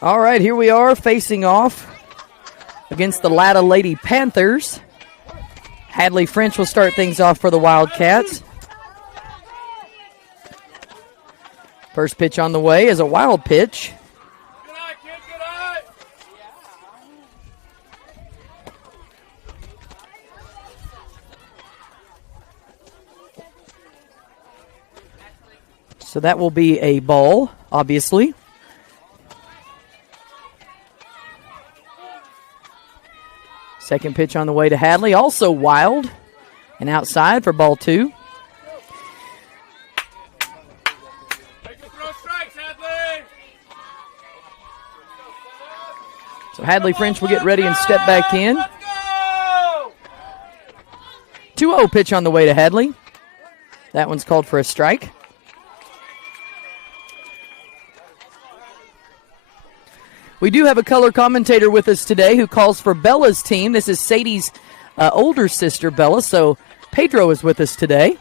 All right, here we are facing off against the Latta Lady Panthers. Hadley French will start things off for the Wildcats. First pitch on the way is a wild pitch. So that will be a ball, obviously. Second pitch on the way to Hadley, also wild and outside for ball 2. So Hadley French will get ready and step back in. 2-0 pitch on the way to Hadley. That one's called for a strike. We do have a color commentator with us today who calls for Bella's team. This is Sadie's older sister, Bella, so Pedro is with us today.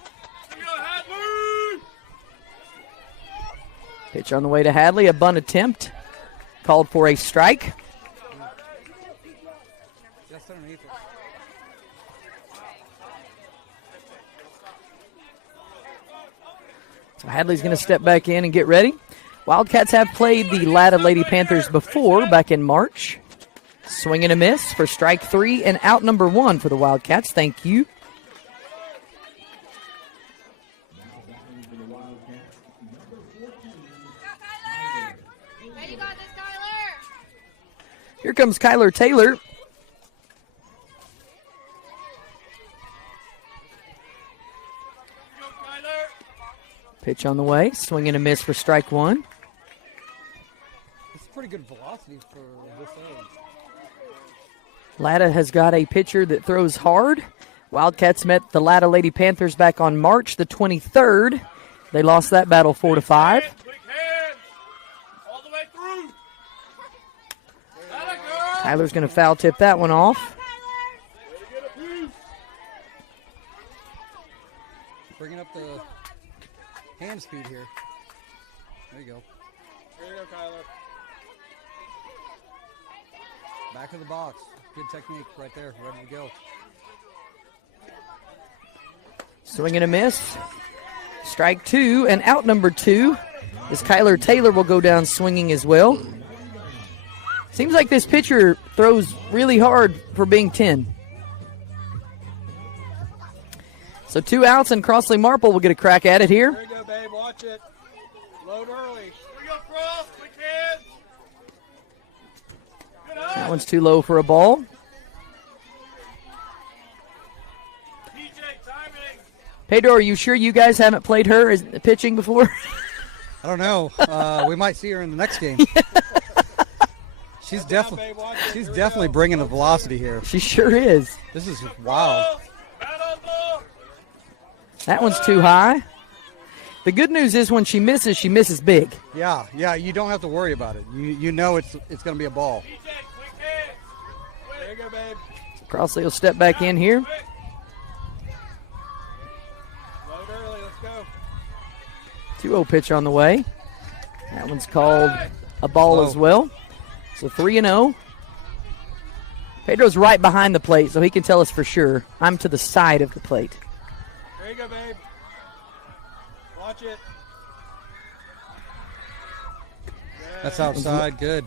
Pitch on the way to Hadley, a bunt attempt, called for a strike. So Hadley's going to step back in and get ready. Wildcats have played the Latta Lady Panthers before, back in March. Swing and a miss for strike 3 and out number 1 for the Wildcats. Thank you. Here comes Kyler Taylor. Pitch on the way. Swing and a miss for strike 1. Pretty good velocity for this age. Latta has got a pitcher that throws hard. Wildcats met the Latta Lady Panthers back on March the 23rd. They lost that battle 4-5. Tyler's going to foul tip that one off. Bringing up the hand speed here. There you go. There you go, Kyler. Back of the box. Good technique right there. Ready to go. Swing and a miss. Strike 2 and out number 2 is Kyler Taylor will go down swinging as well. Seems like this pitcher throws really hard for being 10. So 2 outs and Crossley Marple will get a crack at it here. There you go, babe. Watch it. Load early. Here we go, Cross. Quick hands. That one's too low for a ball. Pedro, are you sure you guys haven't played her as pitching before? I don't know. We might see her in the next game. She's definitely bringing the velocity here. She sure is. This is wild. That one's too high. The good news is when she misses big. Yeah, you don't have to worry about it. You know it's going to be a ball. There you go, babe. Crossley will step back in here. Load early, let's go. 2-0 pitch on the way. That one's called a ball as well. So 3-0. Pedro's right behind the plate, so he can tell us for sure. I'm to the side of the plate. There you go, babe. Watch it. That's outside. Good.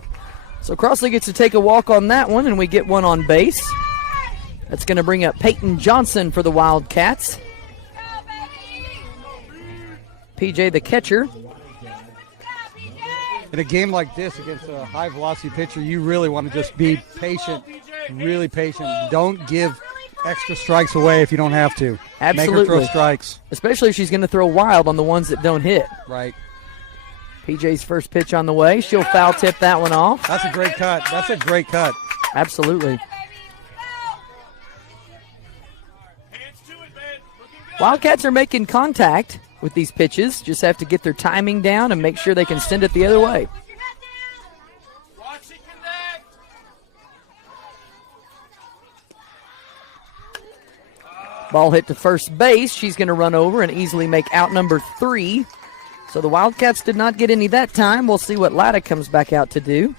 So Crossley gets to take a walk on that one, and we get one on base. That's going to bring up Peyton Johnson for the Wildcats. PJ, the catcher. In a game like this against a high-velocity pitcher, you really want to just be patient, really patient. Don't give extra strikes away if you don't have to. Absolutely. Make her throw strikes. Especially if she's going to throw wild on the ones that don't hit. Right. PJ's first pitch on the way. She'll foul tip that one off. That's a great cut. That's a great cut. Absolutely. Wildcats are making contact with these pitches. Just have to get their timing down and make sure they can send it the other way. Ball hit to first base. She's going to run over and easily make out number 3. So the Wildcats did not get any that time. We'll see what Latta comes back out to do.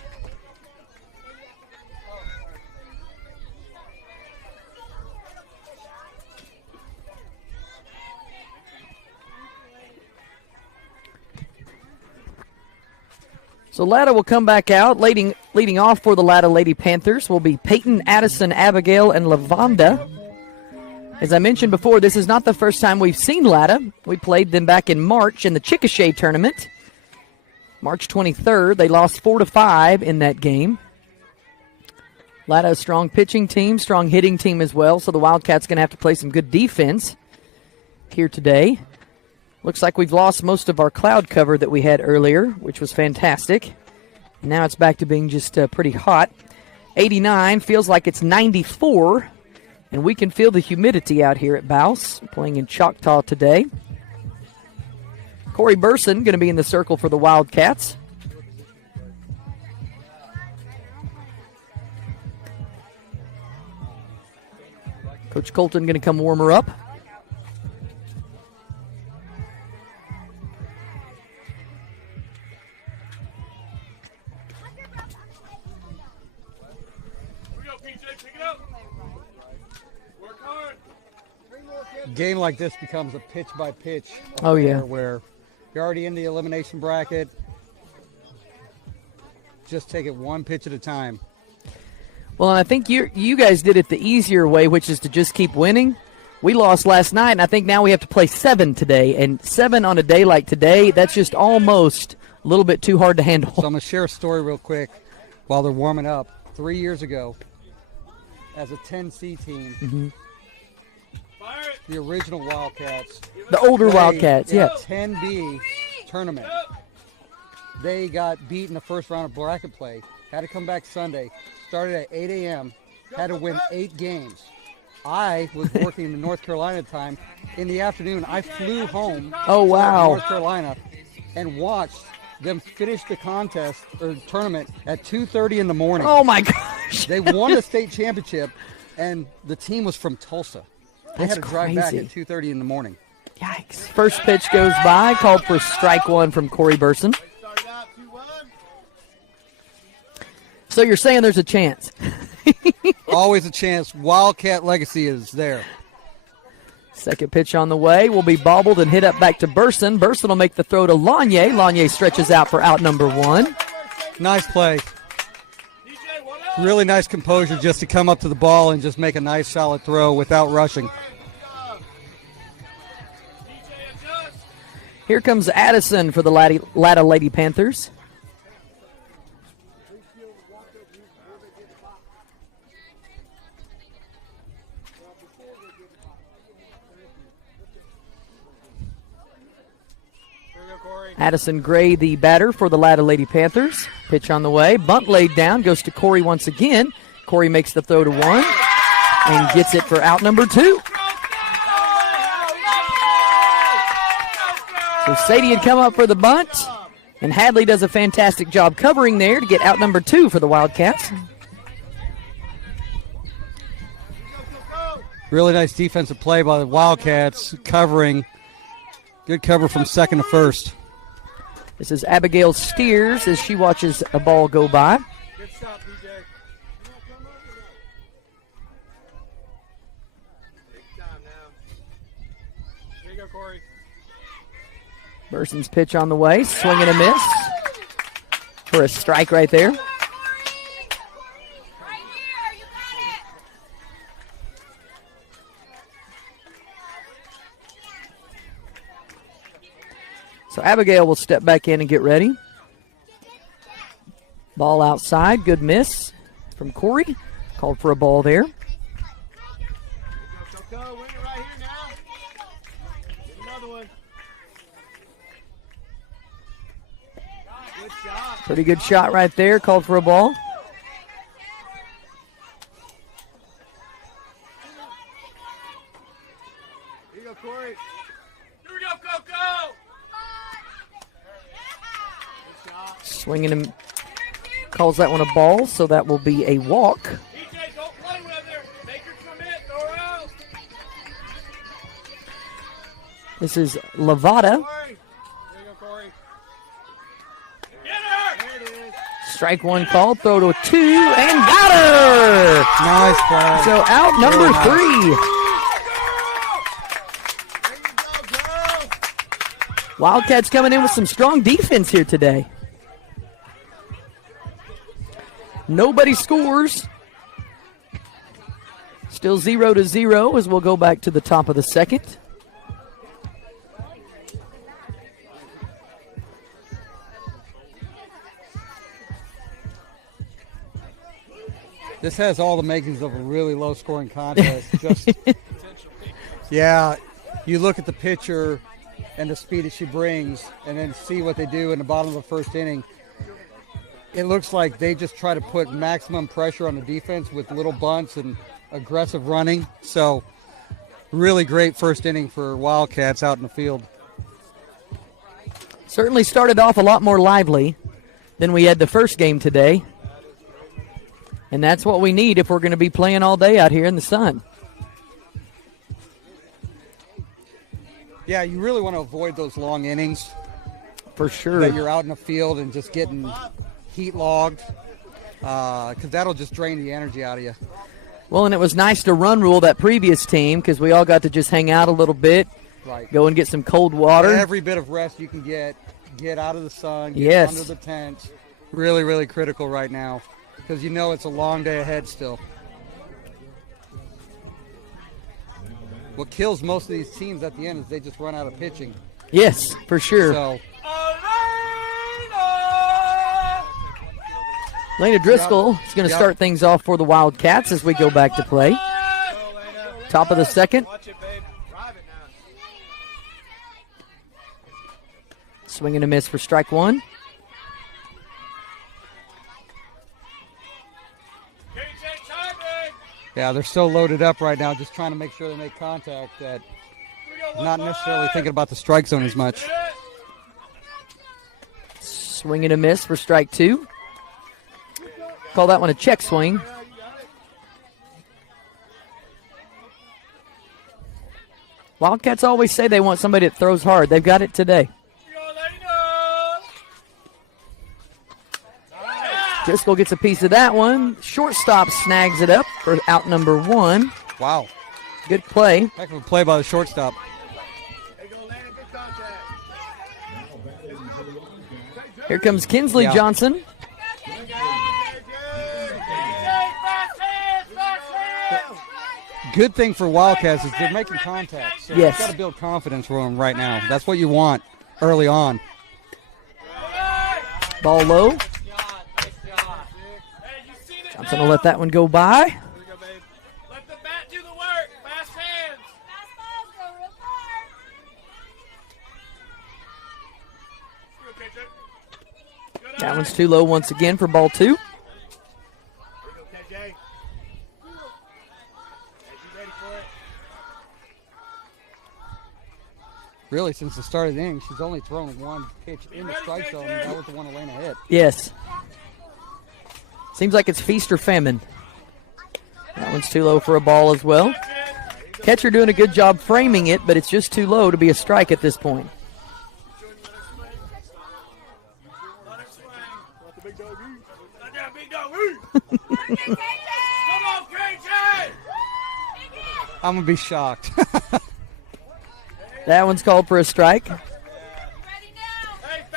So Latta will come back out. Leading off for the Latta Lady Panthers will be Peyton, Addison, Abigail, and Lavonda. As I mentioned before, this is not the first time we've seen Latta. We played them back in March in the Chickasha tournament. March 23rd, they lost 4-5 in that game. Latta, a strong pitching team, strong hitting team as well, so the Wildcats going to have to play some good defense here today. Looks like we've lost most of our cloud cover that we had earlier, which was fantastic. Now it's back to being just pretty hot. 89, feels like it's 94, and we can feel the humidity out here at Bouse, playing in Choctaw today. Corey Burson going to be in the circle for the Wildcats. Coach Colton going to come warm her up. A game like this becomes a pitch by pitch. Oh, yeah. Where you're already in the elimination bracket. Just take it one pitch at a time. Well, and I think you guys did it the easier way, which is to just keep winning. We lost last night, and I think now we have to play 7 today. And 7 on a day like today, that's just almost a little bit too hard to handle. So I'm going to share a story real quick while they're warming up. 3 years ago, as a 10C team, the original Wildcats. The older Wildcats, yeah. 10B tournament. They got beat in the first round of bracket play. Had to come back Sunday. Started at 8 a.m. Had to win 8 games. I was working in North Carolina at the time. In the afternoon, I flew home to North Carolina and watched them finish the contest or tournament at 2:30 in the morning. Oh, my gosh. They won the state championship, and the team was from Tulsa. They had to drive back at 2:30 in the morning. Yikes. First pitch goes by, called for strike one from Corey Burson. So you're saying there's a chance? Always a chance. Wildcat legacy is there. Second pitch on the way will be bobbled and hit up back to Burson. Burson will make the throw to Lanier. Lanier stretches out for out number 1. Nice play. Really nice composure just to come up to the ball and just make a nice solid throw without rushing. Here comes Addison for the Latta Lady Panthers. Addison Gray, the batter for the Latta Lady Panthers. Pitch on the way. Bunt laid down. Goes to Corey once again. Corey makes the throw to 1 and gets it for out number 2. So Sadie had come up for the bunt, and Hadley does a fantastic job covering there to get out number 2 for the Wildcats. Really nice defensive play by the Wildcats, covering. Good cover from second to first. This is Abigail Steers as she watches a ball go by. Good stop, DJ. Big time now. Here you go, Corey. Burson's pitch on the way. Swing and a miss for a strike right there. So Abigail will step back in and get ready. Ball outside. Good miss from Corey. Called for a ball there. Go, win it right here now. Another one. Good shot. Pretty good shot right there. Called for a ball. Here you go, Corey. Here we go, Coco. Swinging him, calls that one a ball, so that will be a walk. DJ, don't play with her. Make her commit. Throw her out. This is Lavada. Corey. Here you go, Corey. Get her. There it is. Strike 1 called, throw to 2, and got her! Nice play. So out number 3. Wildcats coming in with some strong defense here today. Nobody scores. Still 0-0 as we'll go back to the top of the second. This has all the makings of a really low-scoring contest. Yeah, you look at the pitcher and the speed that she brings and then see what they do in the bottom of the first inning. It looks like they just try to put maximum pressure on the defense with little bunts and aggressive running. So, really great first inning for Wildcats out in the field. Certainly started off a lot more lively than we had the first game today. And that's what we need if we're going to be playing all day out here in the sun. Yeah, you really want to avoid those long innings. For sure. That you're out in the field and just getting heat logged, because that'll just drain the energy out of you. Well, and it was nice to run rule that previous team because we all got to just hang out a little bit, right. Go and get some cold water. Every bit of rest you can get out of the sun, get under the tent. Really, really critical right now because you know it's a long day ahead still. What kills most of these teams at the end is they just run out of pitching. Yes, for sure. So, Lena Driscoll is going to start things off for the Wildcats as we go back to play. Top of the second. Swing and a miss for strike one. Yeah, they're so loaded up right now, just trying to make sure they make contact that not necessarily thinking about the strike zone as much. Swing and a miss for strike two. Call that one a check swing. Wildcats always say they want somebody that throws hard. They've got it today. Driscoll gets a piece of that one. Shortstop snags it up for out number one. Wow. Good play. Heck of a play by the shortstop. Here comes Kinsley Johnson. Good thing for Wildcats is they're making contact. So yes. You've got to build confidence for them right now. That's what you want early on. Ball low. Johnson will let that one go by. Let the bat do the work. Fast hands. That one's too low once again for ball two. Really, since the start of the inning, she's only thrown one pitch in the strike zone, and that was the one Elena hit. Yes. Seems like it's feast or famine. That one's too low for a ball as well. Catcher doing a good job framing it, but it's just too low to be a strike at this point. I'm going to be shocked. That one's called for a strike.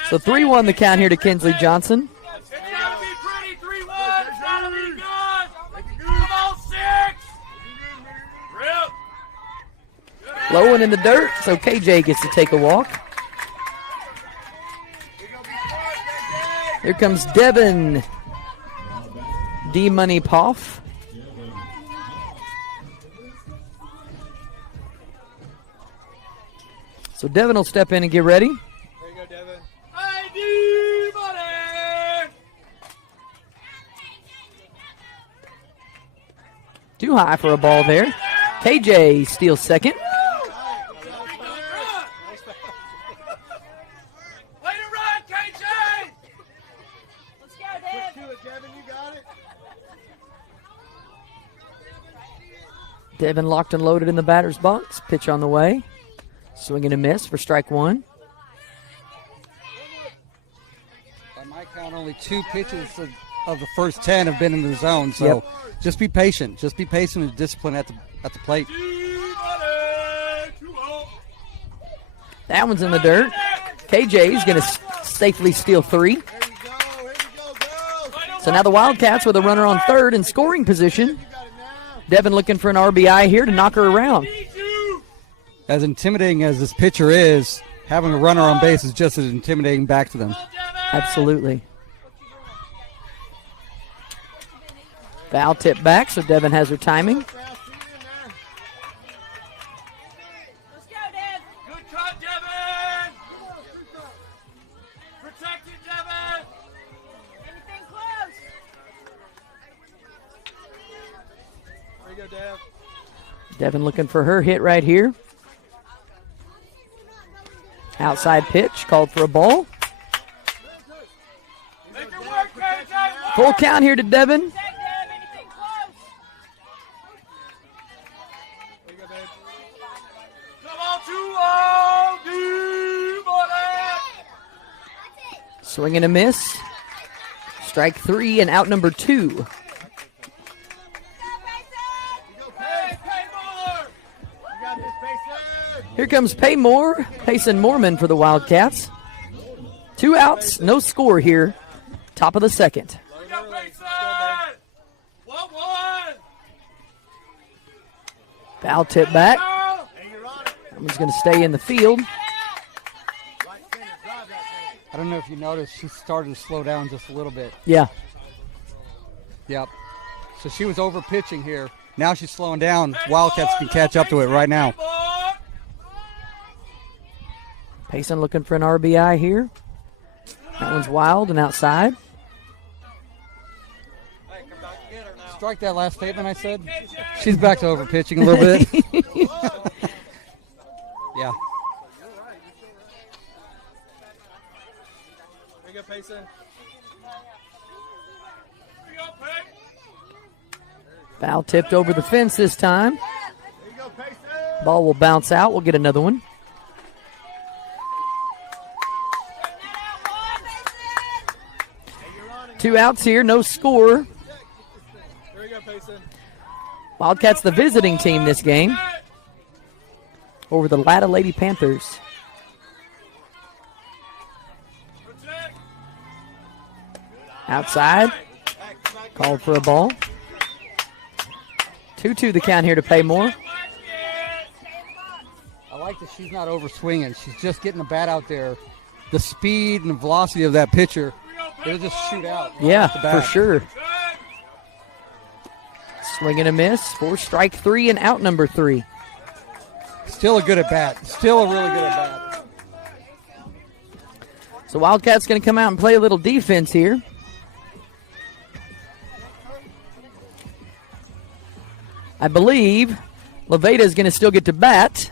So 3-1 the count here to Kinsley Johnson. It's got to be pretty. 3-1. It's got to be good. Come on, 6. Rip. Low one in the dirt, so KJ gets to take a walk. Here comes Devin D-Money Poff. So Devin will step in and get ready. There you go, Devin. Hey, D-Money! Too high for a ball there. KJ steals second. Way to run, KJ! Let's go, Devin, you got it. Devin locked and loaded in the batter's box. Pitch on the way. Swing and a miss for strike one. By my count, only 2 pitches of the first 10 have been in the zone. So just be patient. Just be patient and discipline at the plate. That one's in the dirt. KJ is going to safely steal 3. So now the Wildcats with a runner on third in scoring position. Devin looking for an RBI here to knock her around. As intimidating as this pitcher is, having a runner on base is just as intimidating back to them. Absolutely. Foul tip back, so Devin has her timing. Let's go, Dev. Good cut, Devin. Protect it, Devin. Anything close. There you go, Dev. Devin looking for her hit right here. Outside pitch, called for a ball. Make her work, KJ. Full count here to Devin. Come on, 2-0, D-Money. Swing and a miss. Strike three and out number two. Here comes Paymore, Payson Mormon for the Wildcats. 2 outs, no score here. Top of the second. We got Payson. 1-1. Foul tip back. That one's going to stay in the field. I don't know if you noticed, she started to slow down just a little bit. Yeah. Yep. So she was over pitching here. Now she's slowing down. Wildcats can catch up to it right now. Payson looking for an RBI here. That one's wild and outside. Strike that last statement I said. She's back to over pitching a little bit. Yeah. There you go, Payson. Foul tipped over the fence this time. Ball will bounce out. We'll get another one. Two outs here, no score. There you go, Payson. Wildcats the visiting team this game over the Latta Lady Panthers. Outside. Called for a ball. 2-2 the count here to Paymore. I like that she's not over swinging. She's just getting the bat out there. The speed and the velocity of that pitcher, it'll just shoot out. Yeah, off the bat. for sure. Swing and a miss for strike three and out number three. Still a good at bat. Still a really good at bat. So Wildcats going to come out and play a little defense here. I believe Leveda is going to still get to bat,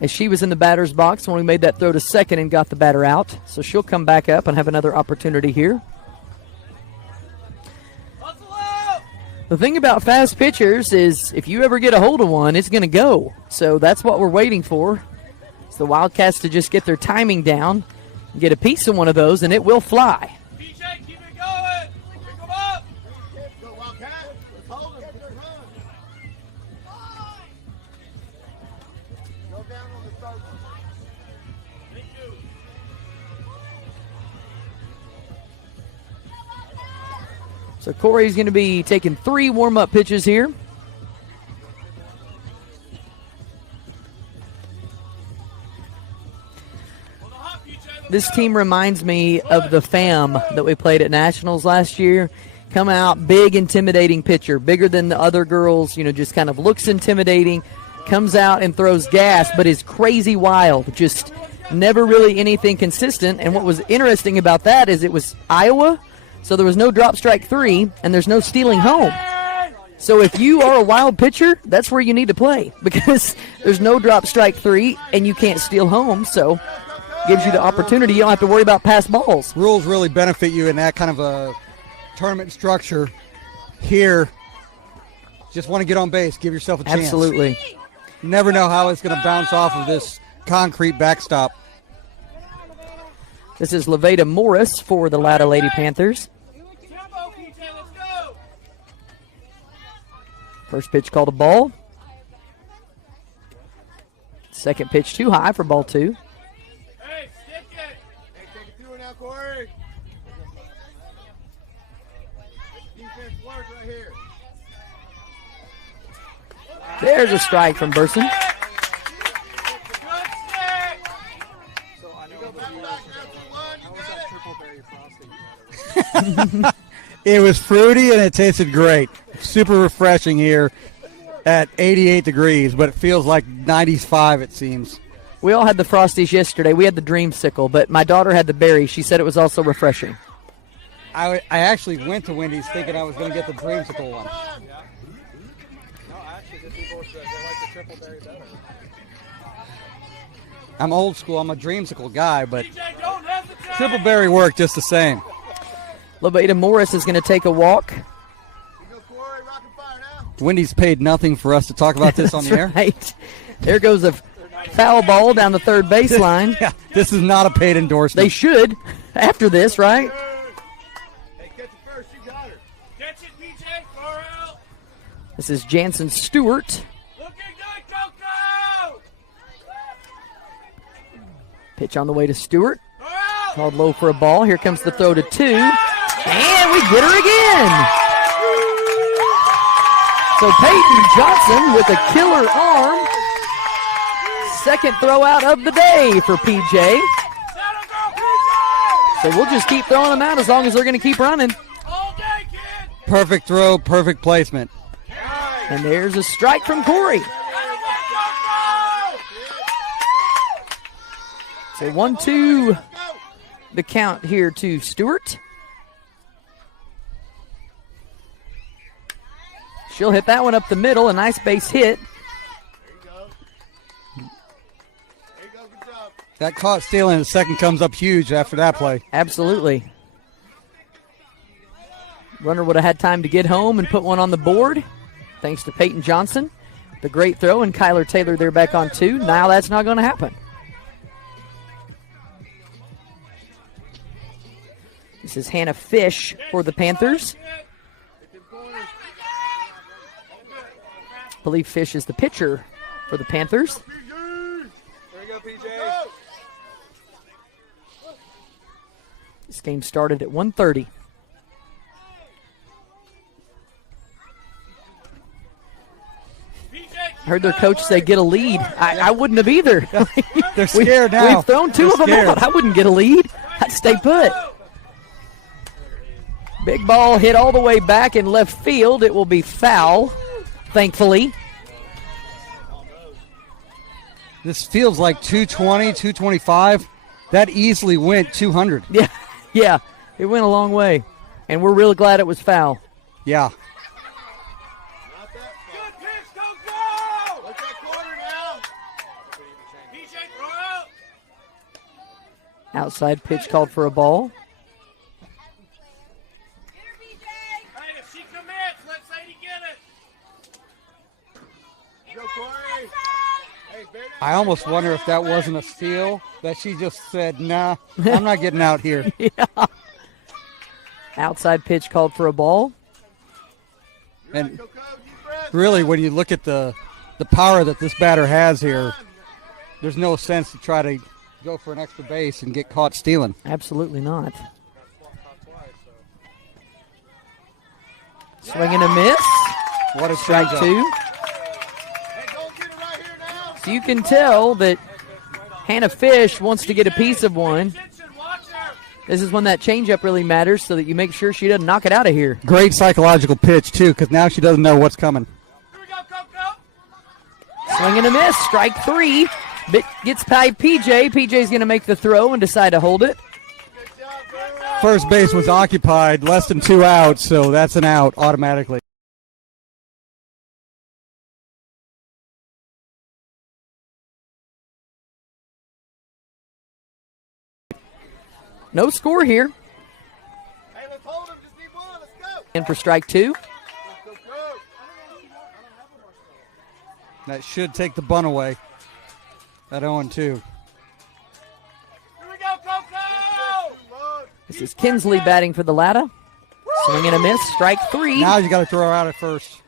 as she was in the batter's box when we made that throw to second and got the batter out. So she'll come back up and have another opportunity here. The thing about fast pitchers is if you ever get a hold of one, it's going to go. So that's what we're waiting for. It's the Wildcats to just get their timing down, get a piece of one of those, and it will fly. PJ, keep it going. Pick them up. Go, Wildcat. Let's hold him. Go down on the third one. Thank you. So Corey's going to be taking 3 warm-up pitches here. This team reminds me of the FAM that we played at Nationals last year. Come out, big, intimidating pitcher, bigger than the other girls, just kind of looks intimidating, comes out and throws gas, but is crazy wild, just never really anything consistent. And what was interesting about that is it was Iowa, so there was no drop strike three, and there's no stealing home. So if you are a wild pitcher, that's where you need to play, because there's no drop strike three, and you can't steal home, so gives you the opportunity. You don't have to worry about pass balls. Rules really benefit you in that kind of a tournament structure. Here, just want to get on base, give yourself a chance. Absolutely. You never know how it's going to bounce off of this concrete backstop. This is Leveda Morris for the Latta Lady Panthers. First pitch called a ball. Second pitch too high for ball 2. Hey, stick it. Hey, take it through now, Corey. There's a strike from Burson. It was fruity and it tasted great. Super refreshing here at 88 degrees, but it feels like 95, it seems. We all had the Frosties yesterday. We had the Dreamsicle, but my daughter had the berry. She said it was also refreshing. I actually went to Wendy's thinking I was going to get the Dreamsicle one. I'm old school. I'm a Dreamsicle guy, but Triple Berry worked just the same. Lobeda Morris is going to take a walk. Wendy's paid nothing for us to talk about this on the air. Right. There goes a foul ball down the third baseline. Yeah, this is not a paid endorsement. They should after this, right? Hey, catch it first. You got her. Catch it, PJ. Far out. This is Jansen Stewart. Looking good, Coco. Pitch on the way to Stewart. Far out. Called low for a ball. Here comes the throw to 2. And we get her again. So Peyton Johnson with a killer arm. Second throw out of the day for PJ. So we'll just keep throwing them out as long as they're going to keep running. All day, kid. Perfect throw, perfect placement. And there's a strike from Corey. So 1-2 the count here to Stewart. She'll hit that one up the middle. A nice base hit. That caught stealing. The second comes up huge after that play. Absolutely. Runner would have had time to get home and put one on the board. Thanks to Peyton Johnson. The great throw, and Kyler Taylor there back on 2. Now that's not going to happen. This is Hannah Fish for the Panthers. I believe Fish is the pitcher for the Panthers. There you go, PJ. This game started at 1:30. I heard their coach say get a lead. I wouldn't have either. They're scared now. We've thrown 2 of them out. I wouldn't get a lead. I'd stay put. Big ball hit all the way back in left field. It will be foul, thankfully. This feels like 220, 225. That easily went 200. Yeah, it went a long way. And we're really glad it was foul. Yeah. Good pitch, Coco. What's that corner now? PJ, throw out. Outside pitch called for a ball. Hey, if she commits, let Sadie get it. Go, Corey. Hey, Bear. I almost wonder if that wasn't a steal, that she just said, nah, I'm not getting out here. Yeah. Outside pitch called for a ball. And really, when you look at the power that this batter has here, there's no sense to try to go for an extra base and get caught stealing. Absolutely not. Swing and a miss. What a Strike changeup. 2. So you can tell that Hannah Fish wants to get a piece of one. This is when that changeup really matters, so that you make sure she doesn't knock it out of here. Great psychological pitch, too, because now she doesn't know what's coming. Here we go, Coco. Swing and a miss. Strike 3. Gets by PJ. PJ's going to make the throw and decide to hold it. First base was occupied, less than 2 outs, so that's an out automatically. No score here. Hey, let's hold him. Just need one. Let's go. And for strike 2. Go. That should take the bunt away. That 0-2. Here we go, Coco. This is Kinsley batting for the Latta. Swing and a miss. Strike 3. Now you got to throw her out at first.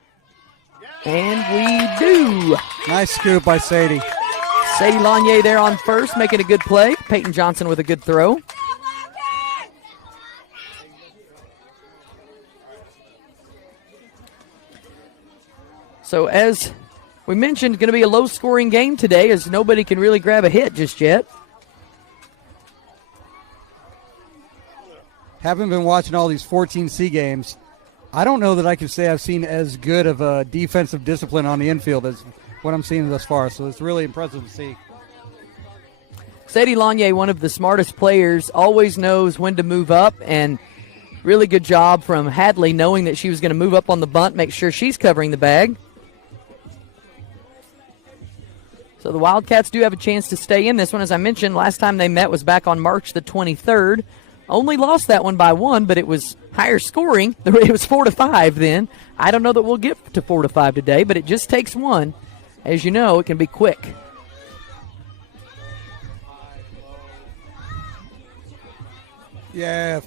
And we do. Nice scoop by Sadie. Sadie Lanier there on first, making a good play. Peyton Johnson with a good throw. So as we mentioned, going to be a low-scoring game today as nobody can really grab a hit just yet. Haven't been watching all these 14C games. I don't know that I can say I've seen as good of a defensive discipline on the infield as what I'm seeing thus far, so it's really impressive to see. Sadie Lanier, one of the smartest players, always knows when to move up, and really good job from Hadley knowing that she was going to move up on the bunt, make sure she's covering the bag. So the Wildcats do have a chance to stay in this one. As I mentioned, last time they met was back on March the 23rd. Only lost that one by 1, but it was higher scoring. It was 4-5 then. I don't know that we'll get to 4-5 today, but it just takes one. As you know, it can be quick. Yeah,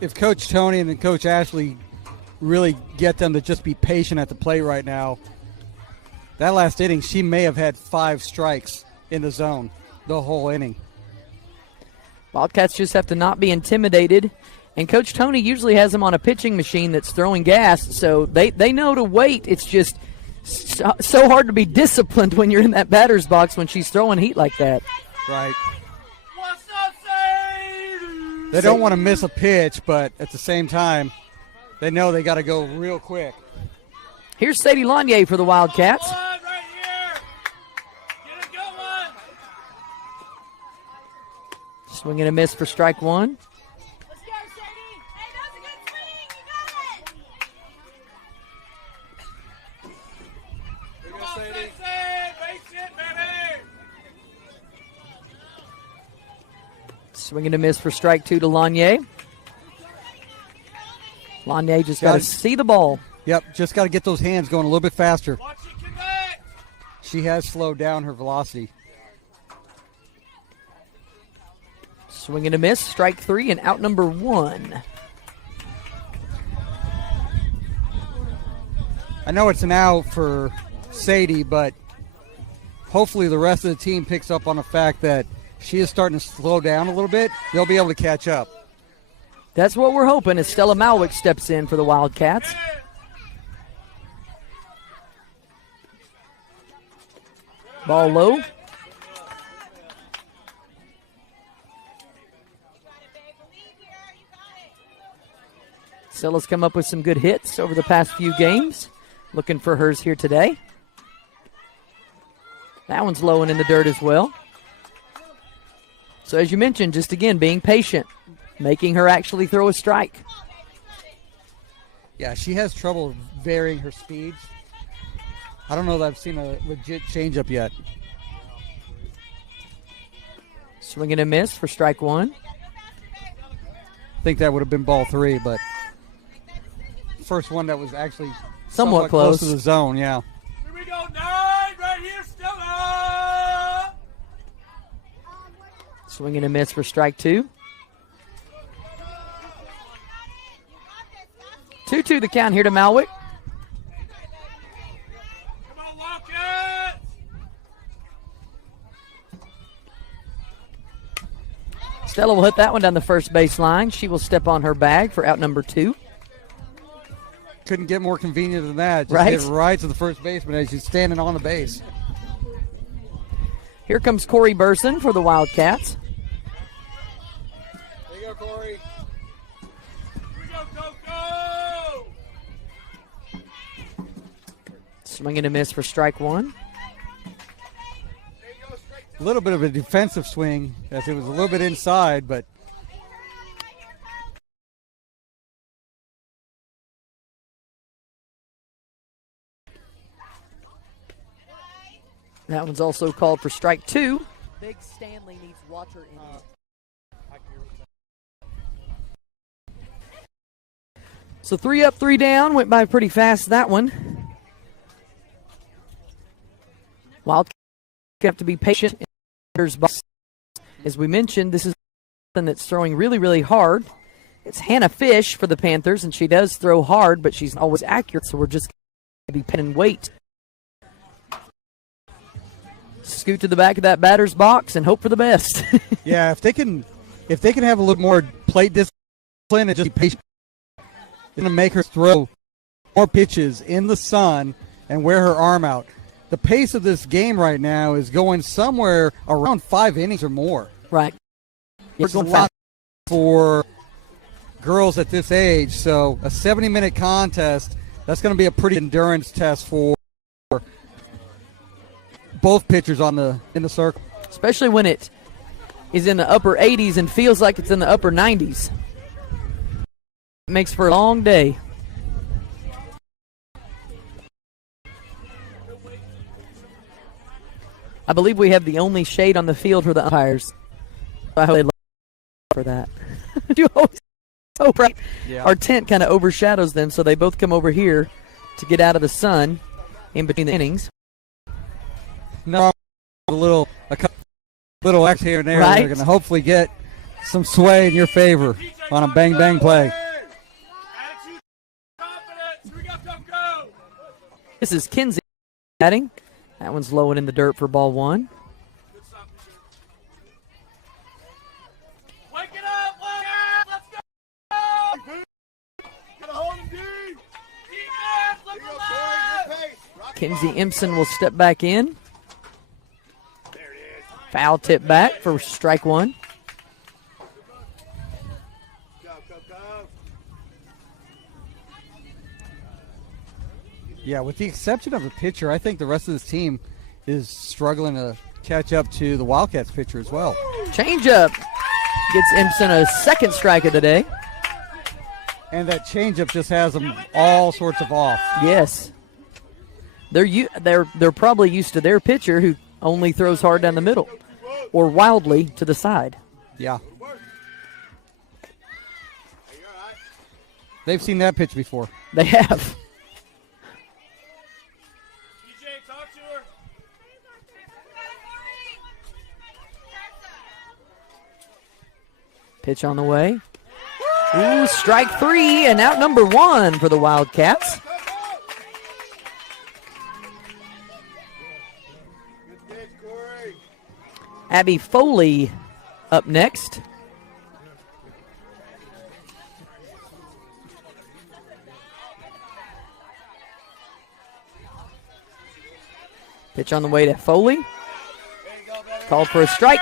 if Coach Tony and then Coach Ashley really get them to just be patient at the plate right now, that last inning, she may have had 5 strikes in the zone the whole inning. Wildcats just have to not be intimidated. And Coach Tony usually has them on a pitching machine that's throwing gas, so they know to wait. It's just so hard to be disciplined when you're in that batter's box when she's throwing heat like that. Right. What's up, Sadie? They don't want to miss a pitch, but at the same time, they know they got to go real quick. Here's Sadie Lanier for the Wildcats. One right here. Get a good one. Swing and a miss for strike 1. Let's go, Sadie. Hey, that was a good swing. You got it. Come on, Sensei. Base hit, baby. Swing and a miss for strike 2 to Lanier. Lanier just got to see the ball. Yep, just got to get those hands going a little bit faster. Watch it connect. She has slowed down her velocity. Swing and a miss, strike 3, and out number 1. I know it's an out for Sadie, but hopefully the rest of the team picks up on the fact that she is starting to slow down a little bit. They'll be able to catch up. That's what we're hoping as Stella Malwick steps in for the Wildcats. Ball low. Stella's come up with some good hits over the past few games. Looking for hers here today. That one's low and in the dirt as well. So as you mentioned, just again, being patient, making her actually throw a strike. Yeah, she has trouble varying her speeds. I don't know that I've seen a legit changeup yet. Swing and a miss for strike 1. I think that would have been ball 3, but first one that was actually Somewhat close close. to the zone, yeah. Here we go, 9 right here, Stella. Swing and a miss for strike 2. 2-2 the count here to Malwick. Come on, Wildcats. Stella will hit that one down the first base line. She will step on her bag for out number 2. Couldn't get more convenient than that. Just Right. hit right to the first baseman as she's standing on the base. Here comes Corey Burson for the Wildcats. There you go, Corey. Here we go, go, go. Swing and a miss for strike 1. A little bit of a defensive swing as it was a little bit inside, but That one's also called for strike 2. Big Stanley needs water in it. So 3 up, 3 down. Went by pretty fast, that one. Wildcats have to be patient. As we mentioned, this is something that's throwing really, really hard. It's Hannah Fish for the Panthers, and she does throw hard, but she's always accurate, so we're just going to be patient and wait. Scoot to the back of that batter's box and hope for the best. yeah, if they can have a little more plate discipline and just be patient, it's going to make her throw more pitches in the sun and wear her arm out. The pace of this game right now is going somewhere around 5 innings or more. Right. It's a lot for girls at this age. So a 70-minute contest, that's going to be a pretty endurance test for both pitchers in the circle. Especially when it is in the upper 80s and feels like it's in the upper 90s. It makes for a long day. I believe we have the only shade on the field for the umpires. I hope they love for that. You always hope, right? Yeah. Our tent kind of overshadows them, so they both come over here to get out of the sun in between the innings. No, a couple little X here and there. Right. They're going to hopefully get some sway in your favor on a bang-bang play. Attitude, confidence. We got to go. This is Kinsey batting. That one's low and in the dirt for ball one. Wake it up, let's go. Gotta hold him deep. Defense, look alive. Kinsey Empson will step back in. Foul tip back for strike one. Yeah, with the exception of the pitcher, I think the rest of this team is struggling to catch up to the Wildcats pitcher as well. Changeup gets Empson a second strike of the day. And that changeup just has them all sorts of off. Yes. They're probably used to their pitcher who only throws hard down the middle or wildly to the side. Yeah. They've seen that pitch before. They have. DJ, talk to her. Pitch on the way. Ooh, strike three and out number one for the Wildcats. Abby Foley up next. Pitch on the way to Foley. Called for a strike.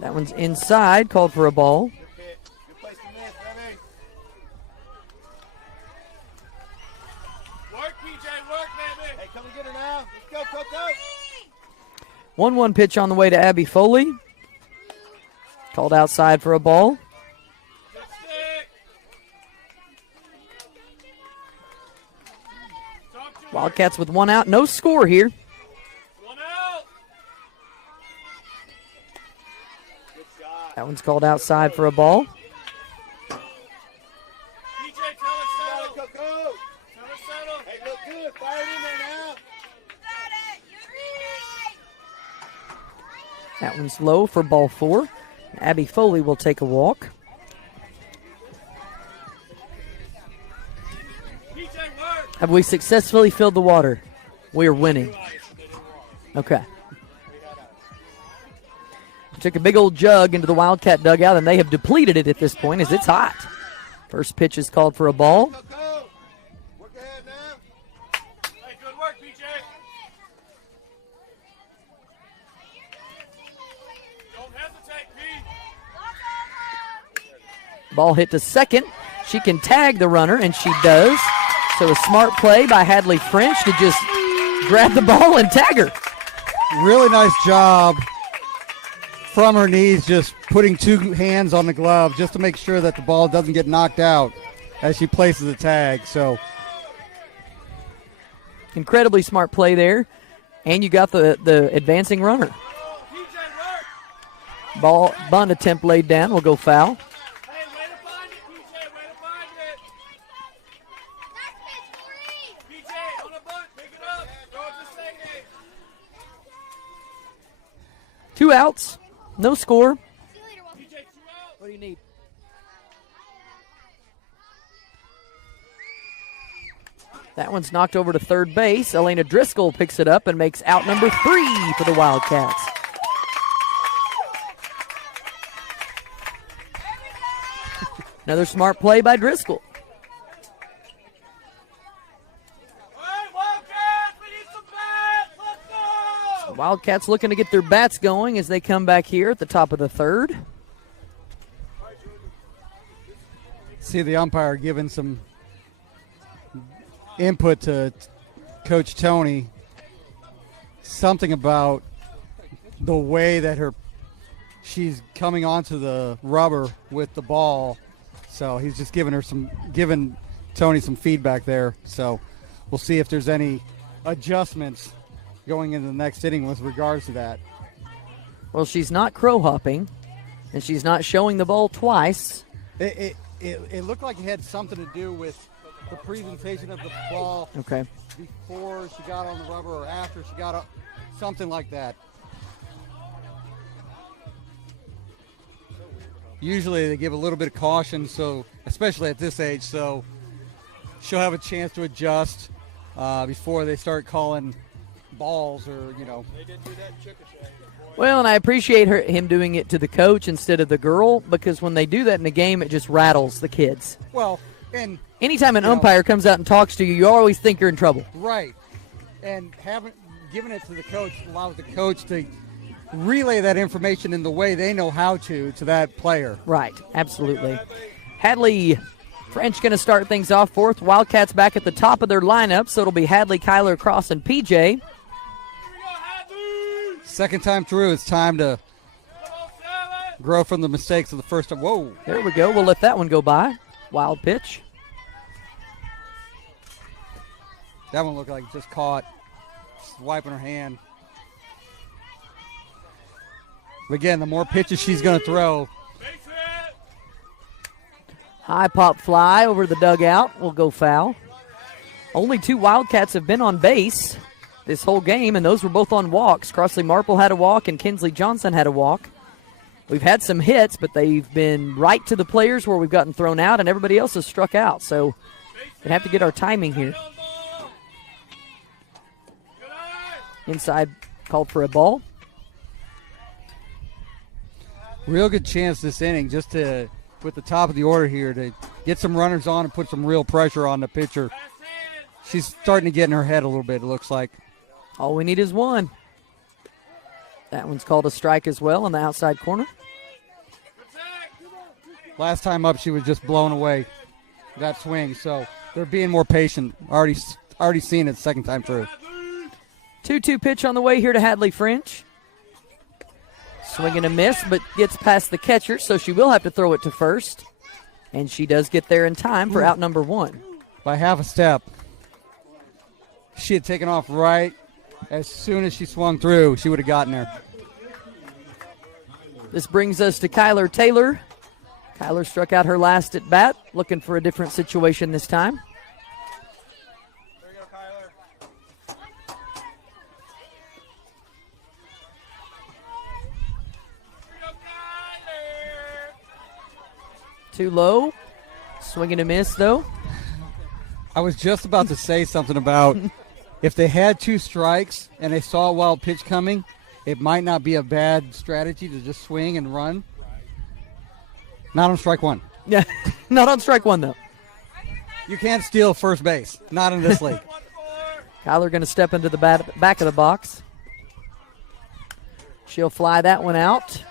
That one's inside, called for a ball. Work, PJ, work, baby. Hey, come and get her now. Let's go, go. 1-1 pitch on the way to Abby Foley. Called outside for a ball. Good stick. Talk to her. Wildcats with one out. No score here. One out. That one's called outside for a ball. PJ, tell her settle. Go. Tell her settle. Hey, look good. Fire it in there now. That one's low for ball four. Abby Foley will take a walk. PJ, work. Have we successfully filled the water? We are winning. Okay. Took a big old jug into the Wildcat dugout, and they have depleted it at this point as it's hot. First pitch is called for a ball. Go. Work ahead now. Hey, good work, PJ. Don't hesitate, Pete. Ball hit to second. She can tag the runner, and she does. So a smart play by Hadley French to just grab the ball and tag her. Really nice job from her knees, just putting two hands on the glove just to make sure that the ball doesn't get knocked out as she places the tag. So Incredibly smart play there. And you got the advancing runner. PJ, work. Ball bunt attempt laid down will go foul. Hey, way to find it, PJ. Way to find it. PJ, on a bunt, pick it up. Throw it to Sadie. 2 outs. No score. PJ, 2 out. What do you need? That one's knocked over to third base. Elena Driscoll picks it up and makes out number 3 for the Wildcats. Another smart play by Driscoll. Hey, Wildcats, we need some bats. Let's go. Wildcats looking to get their bats going as they come back here at the top of the third. See the umpire giving some input to Coach Tony. Something about the way that she's coming onto the rubber with the ball. So he's just giving Tony some feedback there. So we'll see if there's any adjustments going into the next inning with regards to that. Well, she's not crow hopping, and she's not showing the ball twice. It looked like it had something to do with the presentation of the ball. Okay. Before she got on the rubber or after she got up, something like that. Usually they give a little bit of caution, so especially at this age, so she'll have a chance to adjust before they start calling balls or, you know. They didn't do that in Chickasha. Well, and I appreciate him doing it to the coach instead of the girl, because when they do that in a game, it just rattles the kids. Well, and anytime an umpire comes out and talks to you, you always think you're in trouble. Right. And giving it to the coach allows the coach to relay that information in the way they know how to that player. Right, absolutely. Hadley French going to start things off fourth. Wildcats back at the top of their lineup, so it'll be Hadley, Kyler, Cross, and PJ. Second time through, it's time to grow from the mistakes of the first time. Whoa. There we go. We'll let that one go by. Wild pitch. That one looked like it just caught. Just wiping her hand. Again, the more pitches she's going to throw. High pop fly over the dugout will go foul. Only 2 Wildcats have been on base this whole game, and those were both on walks. Crossley Marple had a walk, and Kinsley Johnson had a walk. We've had some hits, but they've been right to the players where we've gotten thrown out, and everybody else has struck out. So we have to get our timing here. Inside called for a ball. Real good chance this inning just to, with the top of the order here, to get some runners on and put some real pressure on the pitcher. She's starting to get in her head a little bit, it looks like. All we need is one. That one's called a strike as well on the outside corner. Last time up, she was just blown away, that swing. So they're being more patient. Already seen it second time through. 2-2 pitch on the way here to Hadley French. Swing and a miss, but gets past the catcher, so she will have to throw it to first. And she does get there in time for out number 1. By half a step. She had taken off right as soon as she swung through. She would have gotten there. This brings us to Kyler Taylor. Kyler struck out her last at bat, looking for a different situation this time. There you go, Kyler. Too low. Swing and a miss, though. I was just about to say something about if they had 2 strikes and they saw a wild pitch coming, it might not be a bad strategy to just swing and run. Not on strike 1. Yeah, not on strike 1, though. You can't steal first base. Not in this league. Kyler going to step into the back of the box. She'll fly that one out.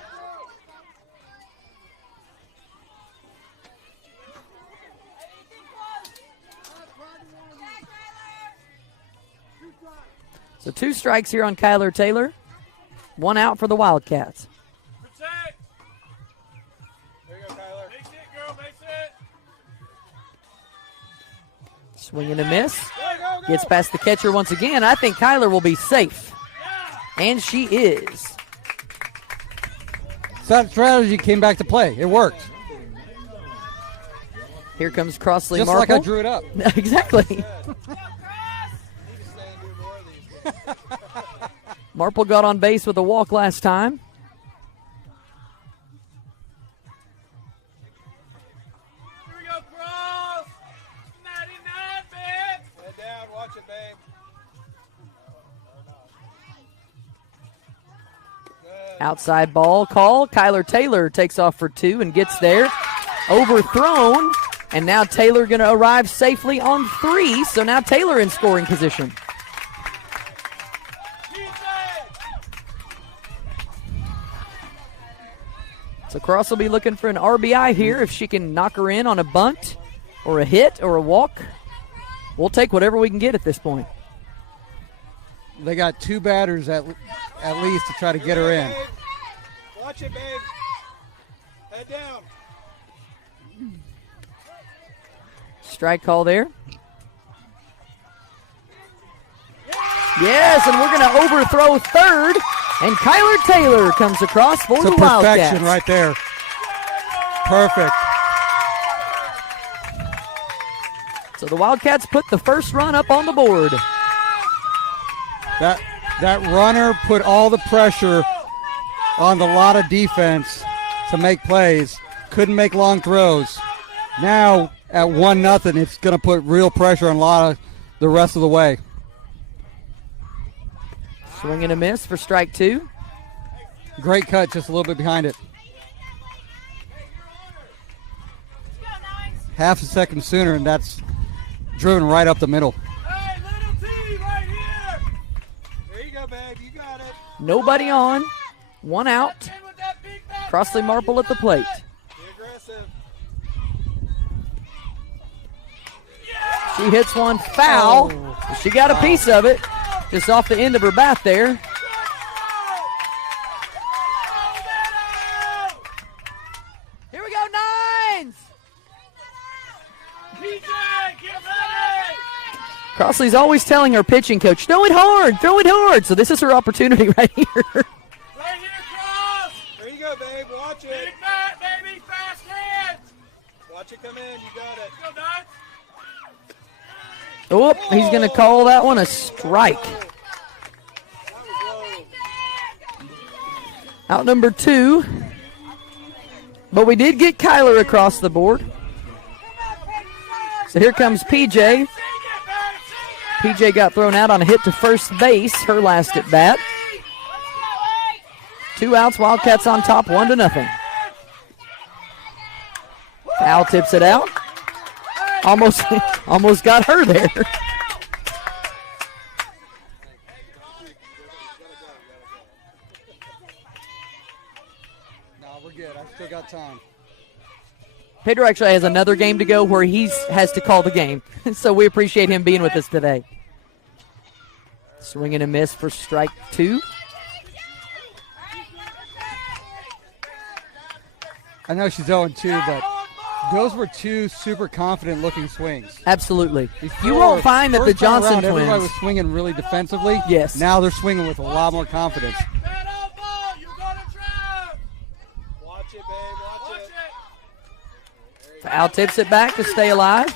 So 2 strikes here on Kyler Taylor. 1 out for the Wildcats. Protect. There you go, Kyler. Base it, girl. Base it. Swing and a miss. Go. Gets past the catcher once again. I think Kyler will be safe. And she is. So that strategy came back to play. It worked. Here comes Crossley Just Marple. like I drew it up. Exactly. Marple got on base with a walk last time. Here we go, Cross. 99, babe. Head down. Watch it, babe. Outside ball call. Kyler Taylor takes off for 2 and gets there. overthrown, and now Taylor going to arrive safely on 3, so now Taylor in scoring position. So Cross will be looking for an RBI here if she can knock her in on a bunt or a hit or a walk. We'll take whatever we can get at this point. They got 2 batters at least to try to get her in. Watch it, babe. Head down. Strike call there. Yes, and we're going to overthrow third, and Kyler Taylor comes across for the Wildcats. Perfection right there. Perfect. So the Wildcats put the first run up on the board. That runner put all the pressure on the Lotta defense to make plays. Couldn't make long throws. Now at 1-0, it's going to put real pressure on Lotta the rest of the way. Swing and a miss for strike 2. Great cut, just a little bit behind it. Half a second sooner, and that's driven right up the middle. Hey, little T, right here. There you go, babe. You got it. Nobody on. 1 out. In with that big bat. Crossley Marple at the plate. Be aggressive. She hits one foul. She got a piece of it. Just off the end of her bat there. Here we go, Nines! PJ, get ready. Crossley's always telling her pitching coach, throw it hard, throw it hard. So this is her opportunity right here. Right here, Cross. There you go, babe. Watch it. Big bat, baby. Fast hands. Watch it come in. You got it. Go, Nuts. Oh, he's going to call that one a strike. Out number 2. But we did get Kyler across the board. So here comes PJ. PJ got thrown out on a hit to first base, her last at bat. 2 outs, Wildcats on top, 1-0. Foul tips it out. Almost got her there. No, we're good. I still got time. Pedro actually has another game to go where he has to call the game. So we appreciate him being with us today. Swing and a miss for strike 2. I know she's 0-2, but those were 2 super confident looking swings. Absolutely. Before, You won't find that the first time Johnson around, everybody twins. was swinging really defensively. Yes. Now they're swinging with a lot more confidence. Bat elbow. You got to trap. Watch it, babe. Watch it. Foul tips it back to stay alive.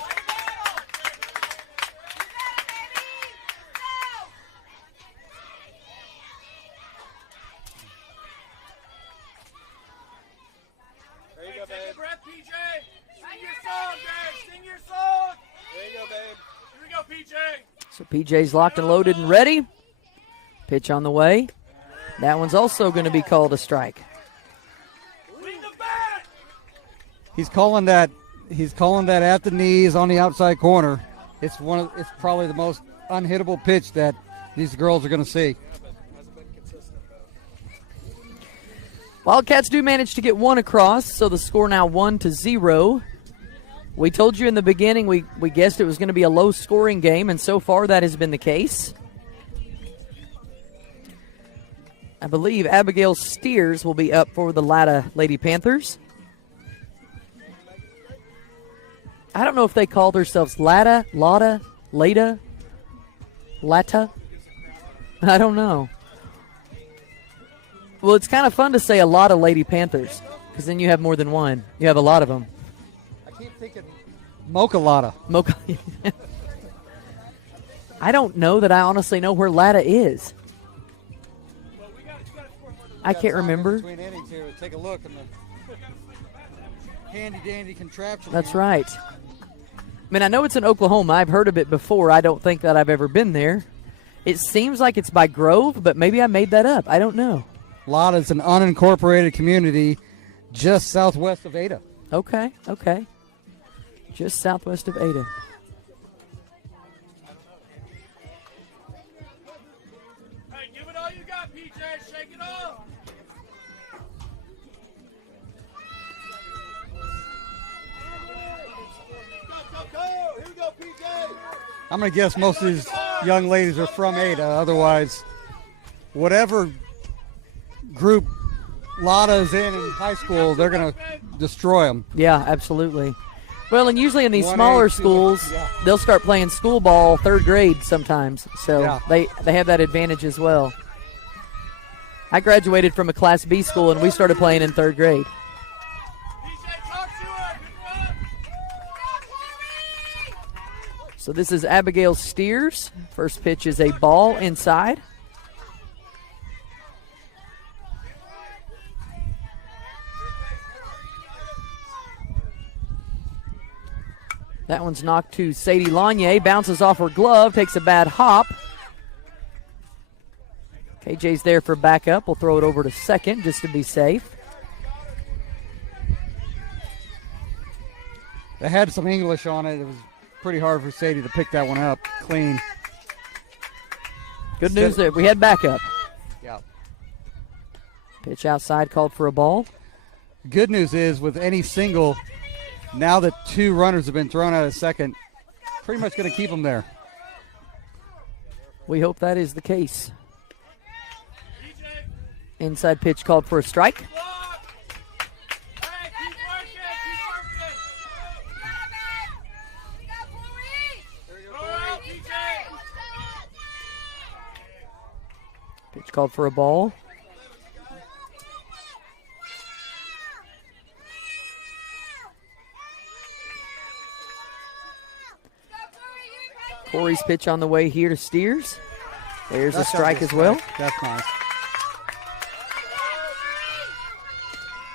There you go, babe. Take a breath, PJ. Sing your song, babe. Sing your song. There you go, babe. Here we go, PJ. So PJ's locked and loaded and ready. Pitch on the way. That one's also going to be called a strike. Swing the bat. He's calling that at the knees on the outside corner. It's probably the most unhittable pitch that these girls are going to see. Wildcats do manage to get 1 across, so the score now 1-0. We told you in the beginning we guessed it was going to be a low-scoring game, and so far that has been the case. I believe Abigail Steers will be up for the Latta Lady Panthers. I don't know if they call themselves Latta, Lotta, Lada, Latta. I don't know. Well, it's kind of fun to say a lot of Lady Panthers, because then you have more than one. You have a lot of them. I keep thinking Mocha Lotta. Mocha. I don't know that I honestly know where Latta is. I can't remember. Between innings here, take a look in the handy dandy contraption. That's here. right. I mean, I know it's in Oklahoma. I've heard of it before. I don't think that I've ever been there. It seems like it's by Grove, but maybe I made that up. I don't know. Lotta's an unincorporated community just southwest of Ada. Okay. Just southwest of Ada. Hey, give it all you got, PJ. Shake it off. Go. Here we go, PJ. I'm going to guess most of these young ladies are from Ada. Otherwise, whatever group Lotta's in high school, they're going to destroy them. Yeah, absolutely. Well, and usually in these 1A, smaller 2A, schools, yeah. they'll start playing school ball third grade sometimes. So Yeah. they have that advantage as well. I graduated from a Class B school, and we started playing in third grade. PJ, talk to her. Good run. So this is Abigail Steers. First pitch is a ball inside. That one's knocked to Sadie Lanier. Bounces off her glove, takes a bad hop. KJ's there for backup. We'll throw it over to second just to be safe. They had some English on it. It was pretty hard for Sadie to pick that one up clean. Good news there. We had backup. Yeah. Pitch outside called for a ball. Good news is with any single, now that 2 runners have been thrown out of second, pretty much going to keep them there. We hope that is the case. Inside pitch called for a strike. Hey, keep working. Throw out, PJ. Pitch called for a ball. Corey's pitch on the way here to Steers. There's a That's strike not as well. That's nice.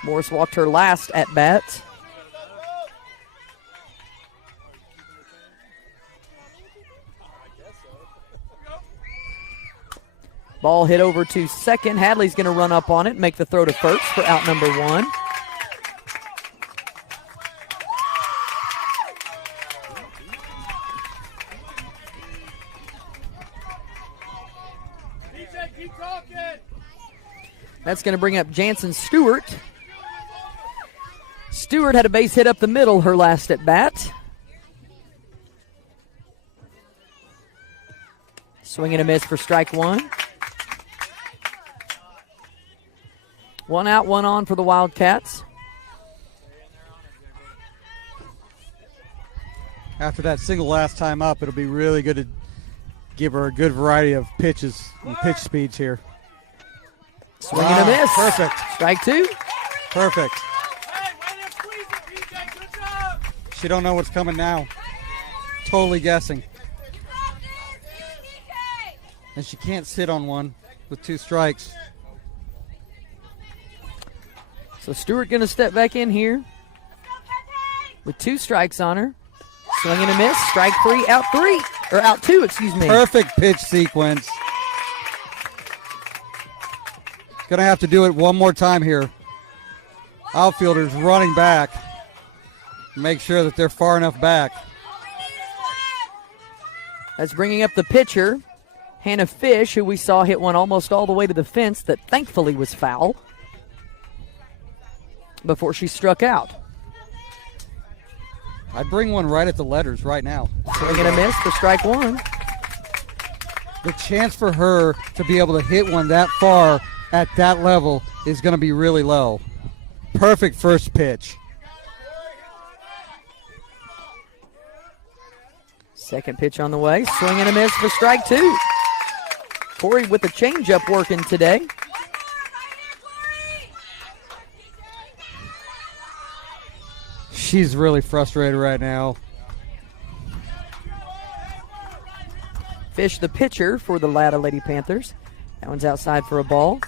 Morris walked her last at bat. Ball hit over to second. Hadley's going to run up on it and make the throw to first for out number 1. PJ, keep talking. That's going to bring up Jansen Stewart. Stewart had a base hit up the middle her last at bat. Swing and a miss for strike 1. 1 out, 1 on for the Wildcats. After that single last time up, it'll be really good to give her a good variety of pitches and pitch speeds here. Swing and a miss. Perfect. Strike 2. Perfect. Hey, way to squeeze it, PJ. Good job. She don't know what's coming now. Totally guessing. And she can't sit on one with 2 strikes. So Stewart going to step back in here with 2 strikes on her. Swing and a miss. Strike 3, out 3. Or out 2, excuse me. Perfect pitch sequence. Gonna have to do it one more time here. Outfielders running back. Make sure that they're far enough back. That's bringing up the pitcher, Hannah Fish, who we saw hit one almost all the way to the fence that thankfully was foul before she struck out. I'd bring one right at the letters right now. Swing and a miss for strike 1. The chance for her to be able to hit one that far at that level is going to be really low. Perfect first pitch. Second pitch on the way. Swing and a miss for strike 2. Corey with the changeup working today. She's really frustrated right now. Fish, the pitcher for the Latta Lady Panthers. That one's outside for a ball.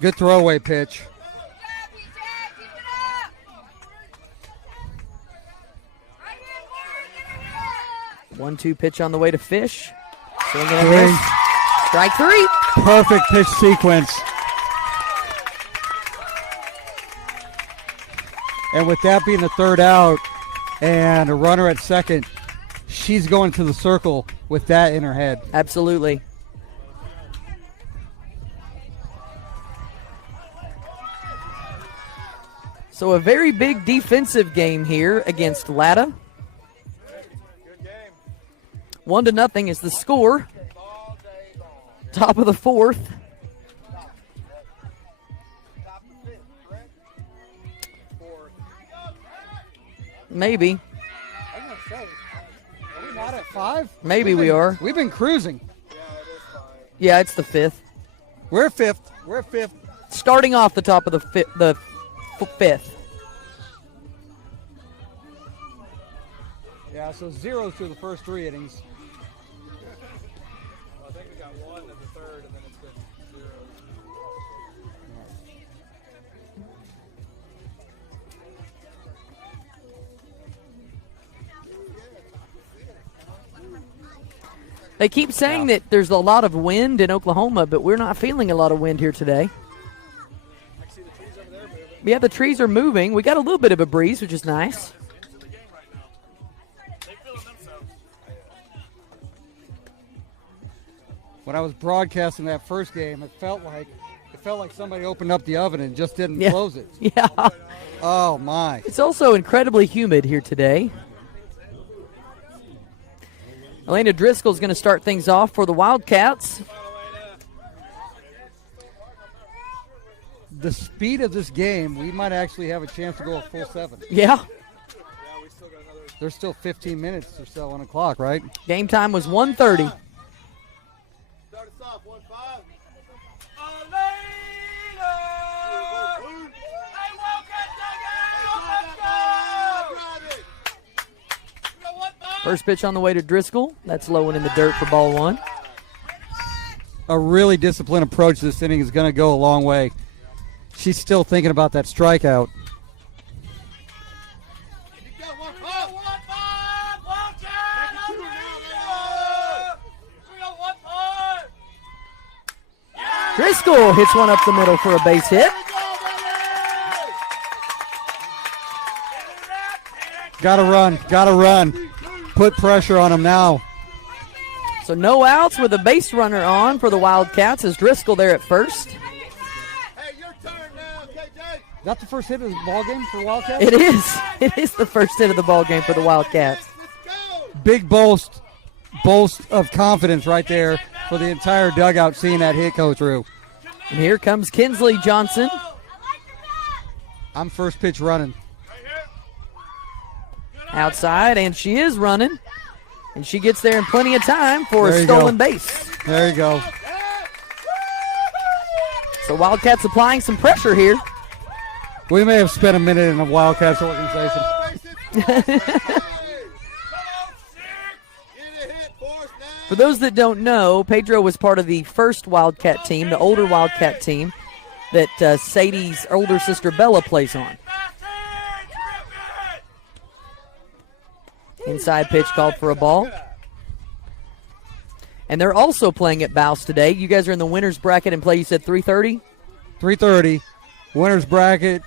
Good throwaway pitch. 1-2 pitch on the way to Fish. Swing and a miss. Strike 3. Perfect pitch sequence. And with that being the third out and a runner at second, she's going to the circle with that in her head. Absolutely. So a very big defensive game here against Latta. 1-0 is the score. Top of the fourth. Maybe. Are we not at 5? Maybe we are. We've been cruising. Yeah, it's the fifth. We're 5th. We're 5th. Starting off the top of the fifth. Yeah, so 0 through the first 3 innings. I think we got 1 in the third, and then it's been 0. They keep saying that there's a lot of wind in Oklahoma, but we're not feeling a lot of wind here today. I can see the trees over there moving. Yeah, the trees are moving. We got a little bit of a breeze, which is nice. Into the game right now. They feeling themselves. When I was broadcasting that first game, it felt like somebody opened up the oven and just didn't Yeah. close it. Yeah. Oh my. It's also incredibly humid here today. Elena Driscoll's going to start things off for the Wildcats. The speed of this game, we might actually have a chance to go a full 7. Yeah. We still got another. There's still 15 minutes or so on the clock, right? Game time was 1:30. Start us off, 1-5. Elena! Hey, Wildcat dugout! Let's go! We got 1-5. First pitch on the way to Driscoll. That's low and in the dirt for ball 1. A really disciplined approach to this inning is going to go a long way. She's still thinking about that strikeout. We got 1-5. Wildcat! Elena! We got 1-5. Driscoll hits one up the middle for a base hit. Gotta run. Put pressure on him now. So no outs with a base runner on for the Wildcats as Driscoll there at first. Hey, your turn now, KJ. Is that the first hit of the ball game for Wildcats? It is. It is the first hit of the ball game for the Wildcats. Let's go. Big boast of confidence right there for the entire dugout seeing that hit go through. And here comes Kinsley Johnson. I'm first pitch running. Outside, and she is running. And she gets there in plenty of time for There a you stolen go. base. There you go. So Wildcats applying some pressure here. We may have spent a minute in the Wildcats organization. For those that don't know, Pedro was part of the first Wildcat team, the older Wildcat team, that Sadie's older sister Bella plays on. Inside pitch called for a ball. And they're also playing at Bouse today. You guys are in the winner's bracket and play, you said 3:30? 3:30. Winner's bracket.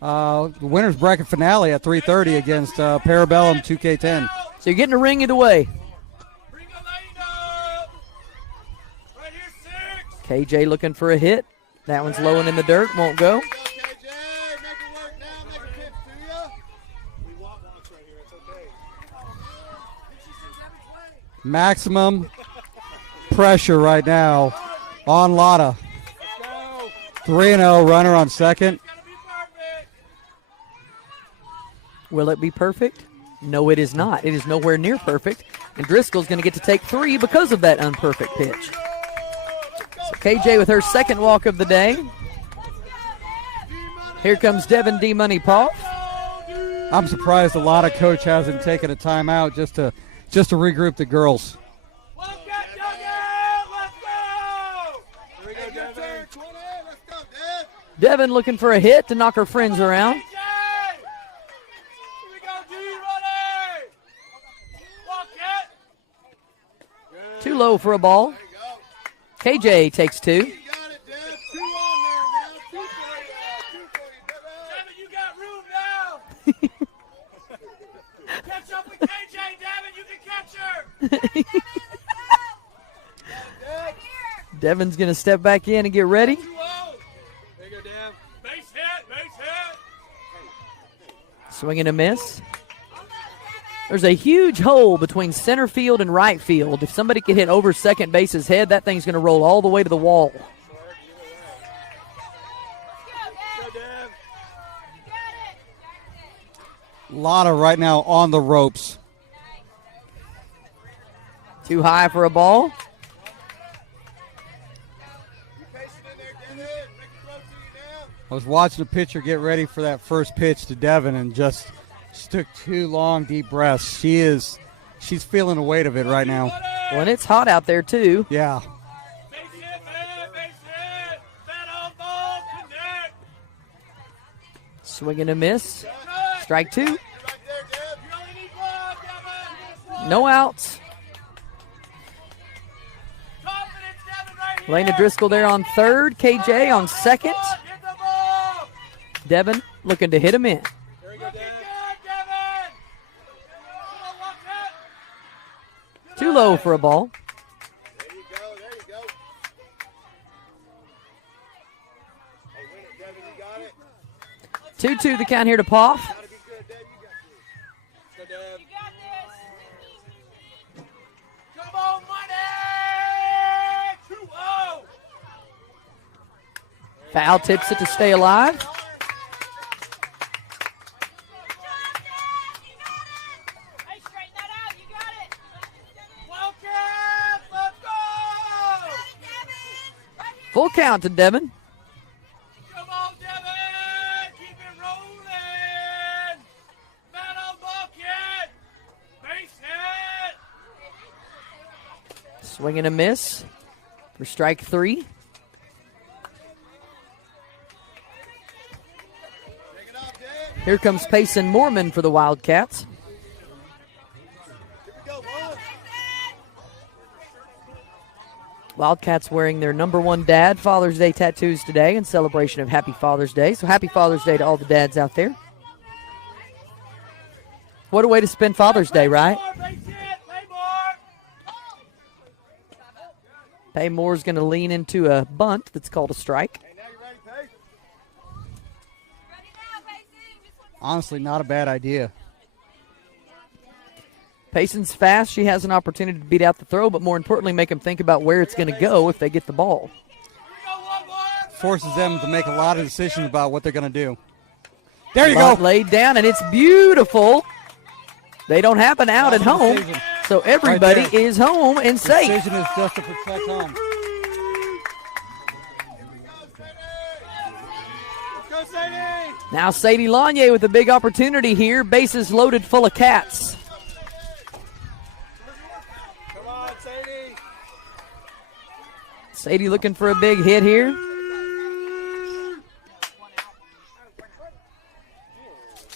The winner's bracket finale at 3:30 against Parabellum 2K10. So you're getting a ring either way. Bring Elena. Right here, 6. KJ looking for a hit. That one's low and in the dirt, won't go. Go, KJ. Make it work now. Make a pitch to ya. We want walks right here. It's okay. Maximum pressure right now on Lotta. Go. 3-0, runner on second. Gotta be perfect. Will it be perfect? No, it is not. It is nowhere near perfect. And Driscoll's going to get to take 3 because of that unperfect pitch. So KJ with her second walk of the day. Here comes Devin D. Money Paul. I'm surprised a lot of coach hasn't taken a timeout just to regroup the girls. Wildcat dugout. Let's go. Here we go, Devin. 20. Let's go, Dev. Devin looking for a hit to knock her friends around. KJ. Here we go, D. Running. Wildcat. Too low for a ball. There you go. KJ takes 2. You got it, Dev. 2 on there now. 2 for you. 2 for you, Devin. Devin, you got room now. Devin's going to step back in and get ready. 2-0. There you go, Dev. Base hit, base hit. Swing and a miss. There's a huge hole between center field and right field. If somebody could hit over second base's head, that thing's going to roll all the way to the wall. Go, Dev. Lotta right now on the ropes. Too high for a ball. You patient in there, Devin. Make it throw to you now. I was watching the pitcher get ready for that first pitch to Devin and just took 2 long, deep breaths. She's feeling the weight of it right now. Well, and it's hot out there, too. Yeah. Base hit, man. Base hit. Bat on ball. Connect. Swing and a miss. Strike 2. You're right there, Dev. You only need one, Devin. No outs. Confidence, Devin, right here. Lena Driscoll there on third. KJ on second. Hit the ball. Devin looking to hit him in. There you go, Dev. Good, Devin. Watch it. Too low for a ball. There you go. There you go. Hey, win it, Devin. You got it. 2-2 the count here to Poff. Gotta be good, Dev. You got this. Go, Dev. You got this. Come on, money! 2-0. Foul tips it to stay alive. Hey, straighten that out. You got it. Wildcats, let's go! Full count to Devin. Come on, Devin! Keep it rolling! Battle bucket! Base hit! Swing and a miss for strike 3. Take it off, Dev. Here comes Payson Mormon for the Wildcats. Here we go, boys. Wildcats wearing their #1 dad Father's Day tattoos today in celebration of Happy Father's Day. So happy Father's Day to all the dads out there. What a way to spend Father's Day, right? More, base hit, play more! Paymore's going to lean into a bunt that's called a strike. Hey, now you ready, Pace? Ready now, Payson. Just one. Honestly, not a bad idea. Payson's fast. She has an opportunity to beat out the throw, but more importantly, make them think about where it's going to go if they get the ball. Here we go, one more! Forces them to make a lot of decisions about what they're going to do. There you Bunt go. laid down, and it's beautiful. They don't have an out at home, Decision. so everybody Right there. is home and safe. Decision is just to protect home. Let's go, Sadie! Now Sadie Lanier with a big opportunity here. Bases loaded full of cats. Come on, Sadie! Sadie looking for a big hit here.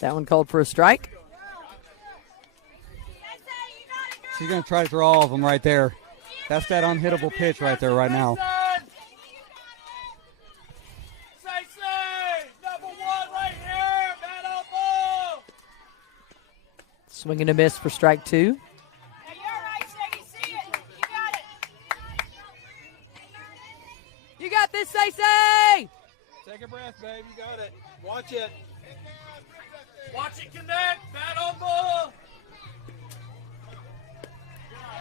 That one called for a strike. She's going to try to throw all of them right there. That's that unhittable pitch right there right now. Say, number 1 right here, battle ball! Swing and a miss for strike 2. Hey, you're all right, Sadie. See it. You got it. You got this, Say. Take a breath, babe. You got it. Watch it. Watch it connect. Battle ball.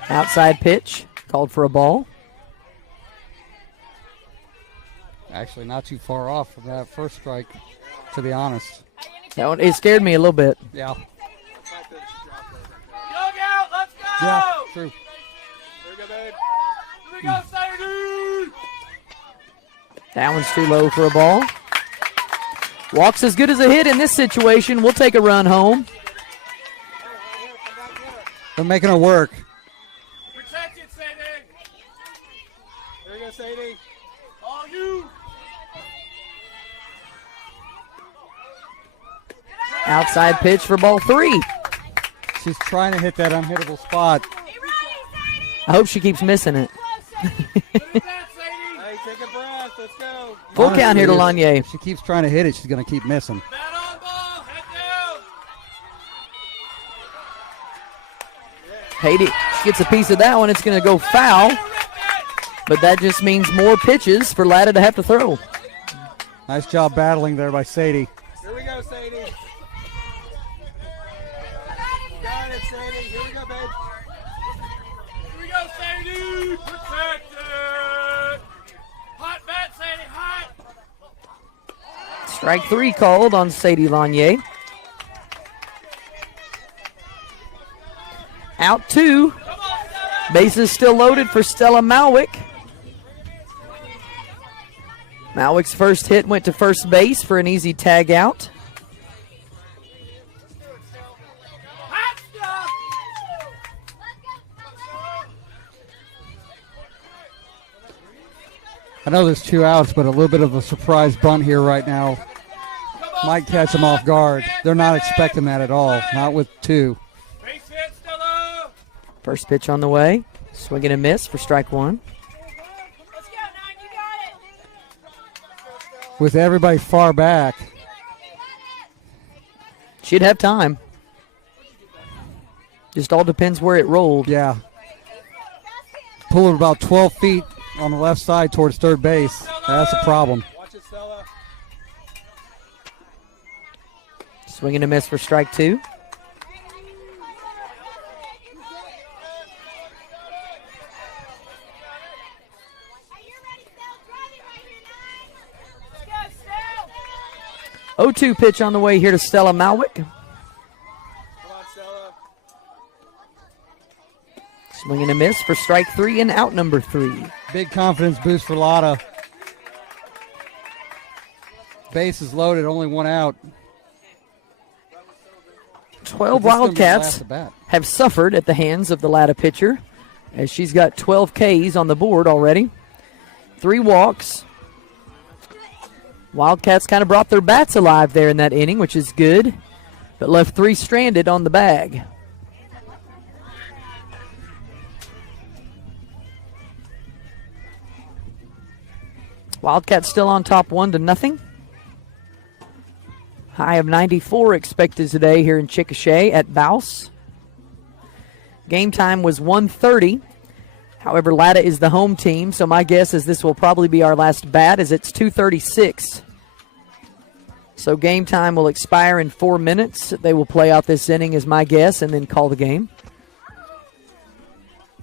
Outside pitch called for a ball. Actually, not too far off from that first strike, to be honest. That one, it scared me a little bit. Yeah. Dug out. Let's go. Yeah, true. Here we go, babe. Here we go, Sadie. That one's too low for a ball. Walks as good as a hit in this situation. We'll take a run home. They're making her work. Protect it, Sadie. Here we go, Sadie. All you. Outside pitch for ball 3. She's trying to hit that unhittable spot. Be ready, Sadie. I hope she keeps missing it. Close, Sadie. Look at that, Sadie. Hey, take a breath. Let's go. Full count here to Honestly, Lanier. If she keeps trying to hit it, she's going to keep missing. Bat on ball. Head down. Haiti gets a piece of that one. It's going to go foul, but that just means more pitches for Latta to have to throw. Nice job battling there by Sadie. Here we go, Sadie. Got it, Sadie. Here we go, babe. Here we go, Sadie. Protect it. Hot bat, Sadie. Hot. Strike 3 called on Sadie Lanier. Out 2. Bases still loaded for Stella Malwick. Malwick's first hit went to first base for an easy tag out. I know there's 2 outs, but a little bit of a surprise bunt here right now might catch them off guard. They're not expecting that at all, not with 2. Base hit, Stella. First pitch on the way. Swing and a miss for strike 1. Let's go, 9. You got it. With everybody far back, She'd have time. Just all depends where it rolled. yeah. Pull it about 12 feet on the left side towards third base. That's a problem. Watch it, Stella. Swing and a miss for strike 2. Let's go, Stell. 0-2 pitch on the way here to Stella Malwick. Come on, Stella. Swing and a miss for strike 3 and out number 3. Big confidence boost for Lotta. Base is loaded, only 1 out. 12 This is gonna be the Wildcats last at bat. have suffered at the hands of the Latta pitcher, as she's got 12 Ks on the board already. 3 walks. Wildcats kind of brought their bats alive there in that inning, which is good, but left 3 stranded on the bag. Wildcats still on top 1-0. High of 94 expected today here in Chickasha at Bouse. Game time was 1:30. However, Latta is the home team, so my guess is this will probably be our last bat as it's 2:36. So game time will expire in 4 minutes. They will play out this inning is my guess and then call the game.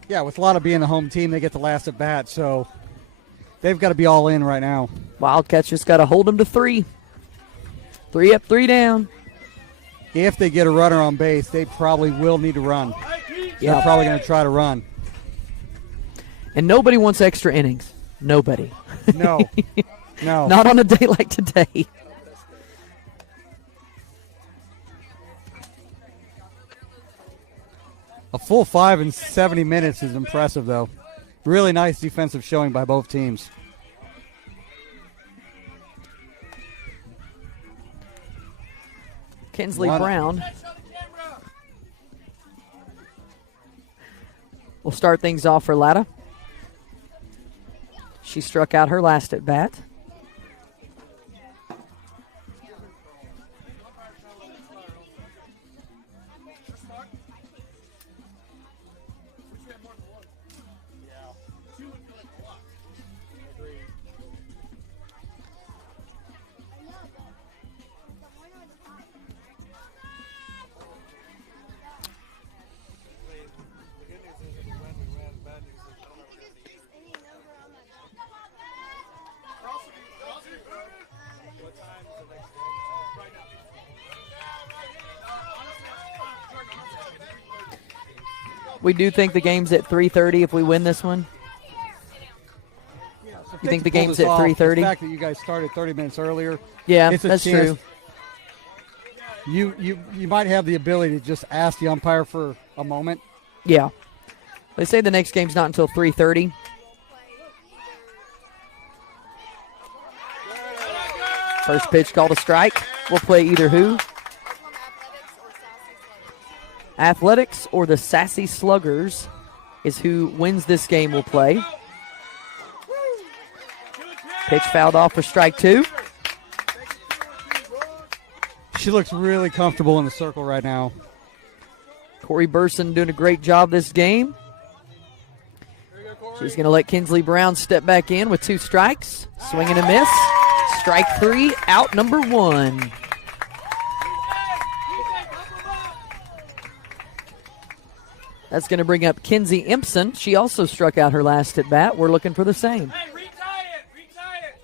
Yeah, with Lotta being the home team, they get the last at bat, so they've got to be all in right now. Wildcats just got to hold them to 3. 3 up, 3 down. If they get a runner on base, they probably will need to run. Yeah. They're probably going to try to run. And nobody wants extra innings. Nobody. No. No. Not on a day like today. A full 5 in 70 minutes is impressive, though. Really nice defensive showing by both teams. Kinsley One- Brown will start things off for Latta. She struck out her last at bat. We do think the game's at 3:30 if we win this one. You think the Pull game's this at off, 3:30? The fact that you guys started 30 minutes earlier. Yeah, it's a that's chance. true. You might have the ability to just ask the umpire for a moment. Yeah. They say the next game's not until 3:30. First pitch called a strike. We'll play either who. Athletics or the Sassy Sluggers is who wins this game will play. Pitch fouled off for strike 2. She looks really comfortable in the circle right now. Corey Burson doing a great job this game. She's going to let Kinsley Brown step back in with 2 strikes. Swing and a miss. Strike 3, out number 1. That's going to bring up Kinsey Impson. She also struck out her last at bat. We're looking for the same. Hey, retie it. Retie it.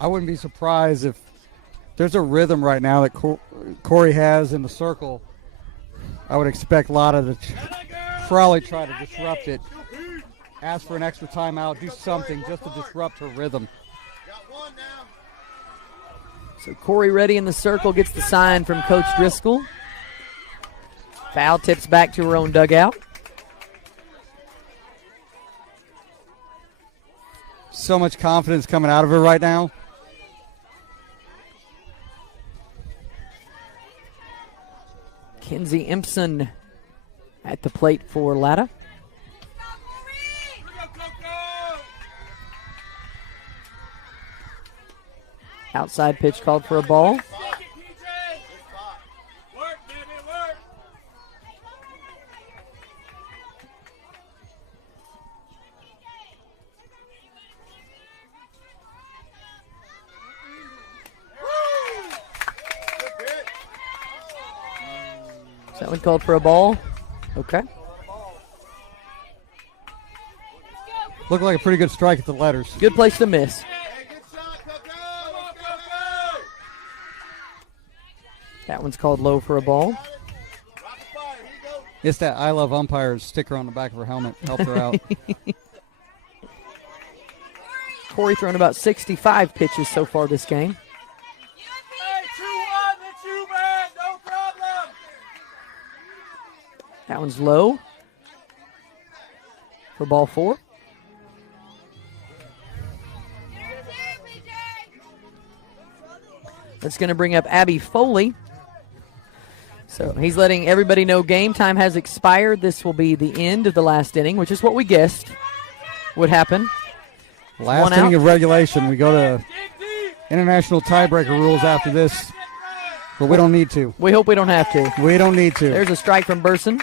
I wouldn't be surprised if there's a rhythm right now that Corey has in the circle. I would expect Lotta to probably try to disrupt it. Ask for an extra timeout, do something just to disrupt her rhythm. So Corey ready in the circle, gets the sign from Coach Driscoll. Foul tips back to her own dugout. So much confidence coming out of her right now. Kinsey Impson at the plate for Latta. Outside pitch called for a ball. Work, baby, work. Is that one called for a ball? Okay. Looked like a pretty good strike at the letters. Good place to miss. That one's called low for a ball. It's that I Love Umpires sticker on the back of her helmet. Helped her out. Corey thrown about 65 pitches so far this game. Hey, 2-1, it's you, man. No problem. That one's low for ball 4. That's going to bring up Abby Foley. So he's letting everybody know game time has expired. This will be the end of the last inning, which is what we guessed would happen. Last inning of regulation. We go to international tiebreaker rules after this, but we don't need to. We hope we don't have to. We don't need to. There's a strike from Burson.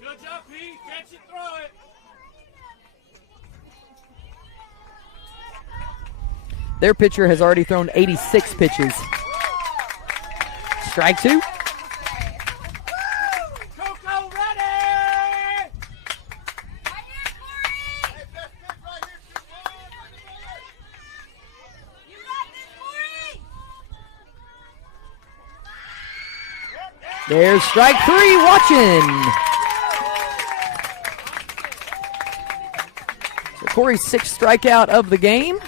Good job, Pete. Catch it, throw it. Their pitcher has already thrown 86 pitches. Strike 2. Coco ready. There's strike 3, watching. So Corey's 6th strikeout of the game.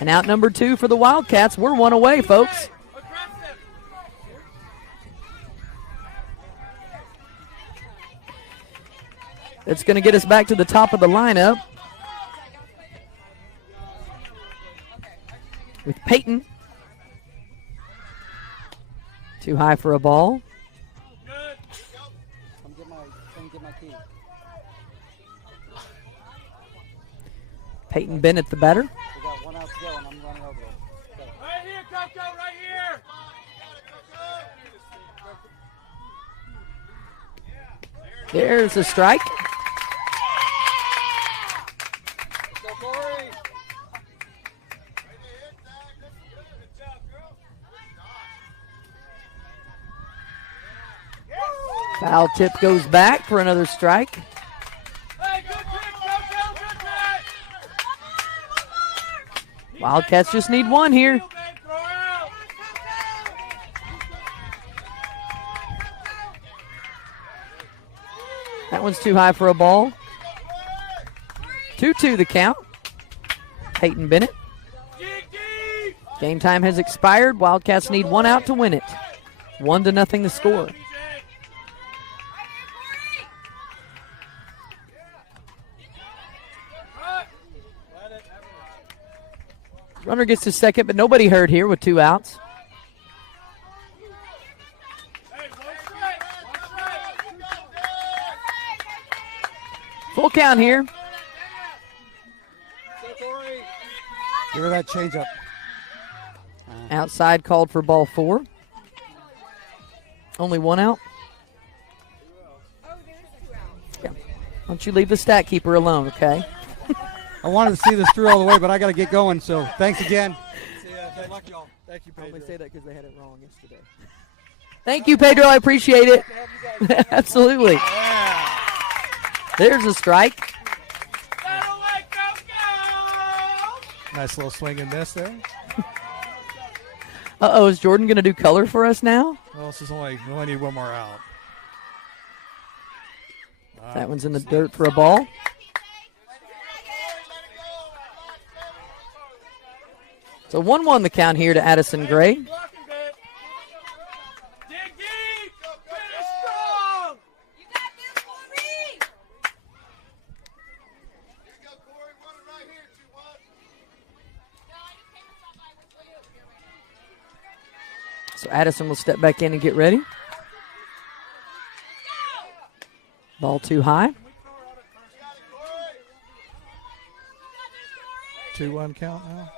And out number 2 for the Wildcats. We're 1 away, folks. Aggressive. That's going to get us back to the top of the lineup. With Peyton. Too high for a ball. Good. Come get my key. Peyton Bennett, the batter. We got 1 out to go, and I'm running over there. Right here, Coco, right here. There's a strike. Go, Corey. Foul tip goes back for another strike. Hey, good pitch, Coco, good pitch. Wildcats just need 1 here. Throw out. That one's too high for a ball. 2-2 the count. Peyton Bennett. Dig. Game time has expired. Wildcats need 1 out to win it. 1-0 the score. Runner gets to second, but nobody hurt here with 2 outs. Hey, one strike. count here. Give her that changeup. Outside called for ball 4. Only 1 out. Yeah. Why don't you leave the stat keeper alone, okay? I wanted to see this through all the way, but I got to get going. So thanks again. Good luck, y'all. Thank you, I Pedro. only say that because they had it wrong yesterday. Thank you, Pedro. I appreciate it. Absolutely. There's a strike. Nice little swing and miss there. Uh-oh, is Jordan going to do color for us now? Well, this is we only need 1 more out. That one's in the dirt for a ball. So 1-1 the count here to Addison Gray. Dig deep. Finish strong. You got this, Corey. So Addison will step back in and get ready. Ball too high. 2-1 count now.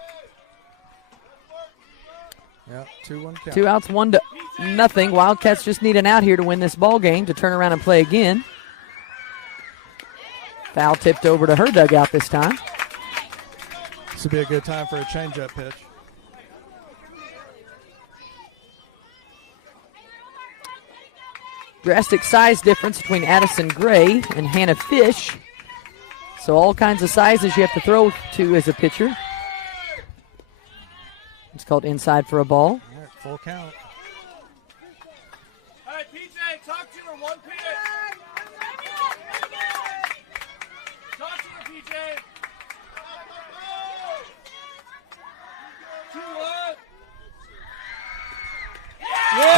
Yeah, 2-1 count. 2 outs, 1-0. Wildcats just need an out here to win this ball game to turn around and play again. Foul tipped over to her dugout this time. This would be a good time for a changeup pitch. Drastic size difference between Addison Gray and Hannah Fish. So all kinds of sizes you have to throw to as a pitcher. It's called inside for a ball. All right, full count. Hey, PJ, talk to her 1 pitch. Talk to her, PJ. 2-1.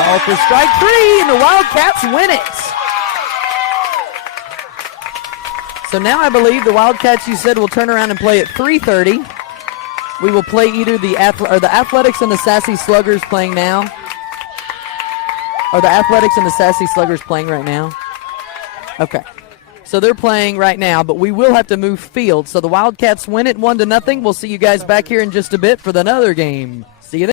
Call for strike 3, and the Wildcats win it. So now I believe the Wildcats, you said, will turn around and play at 3:30. We will play either the Athletics and the Sassy Sluggers playing now. Are the Athletics and the Sassy Sluggers playing right now? Okay. So they're playing right now, but we will have to move field. So the Wildcats win it 1-0. We'll see you guys back here in just a bit for another game.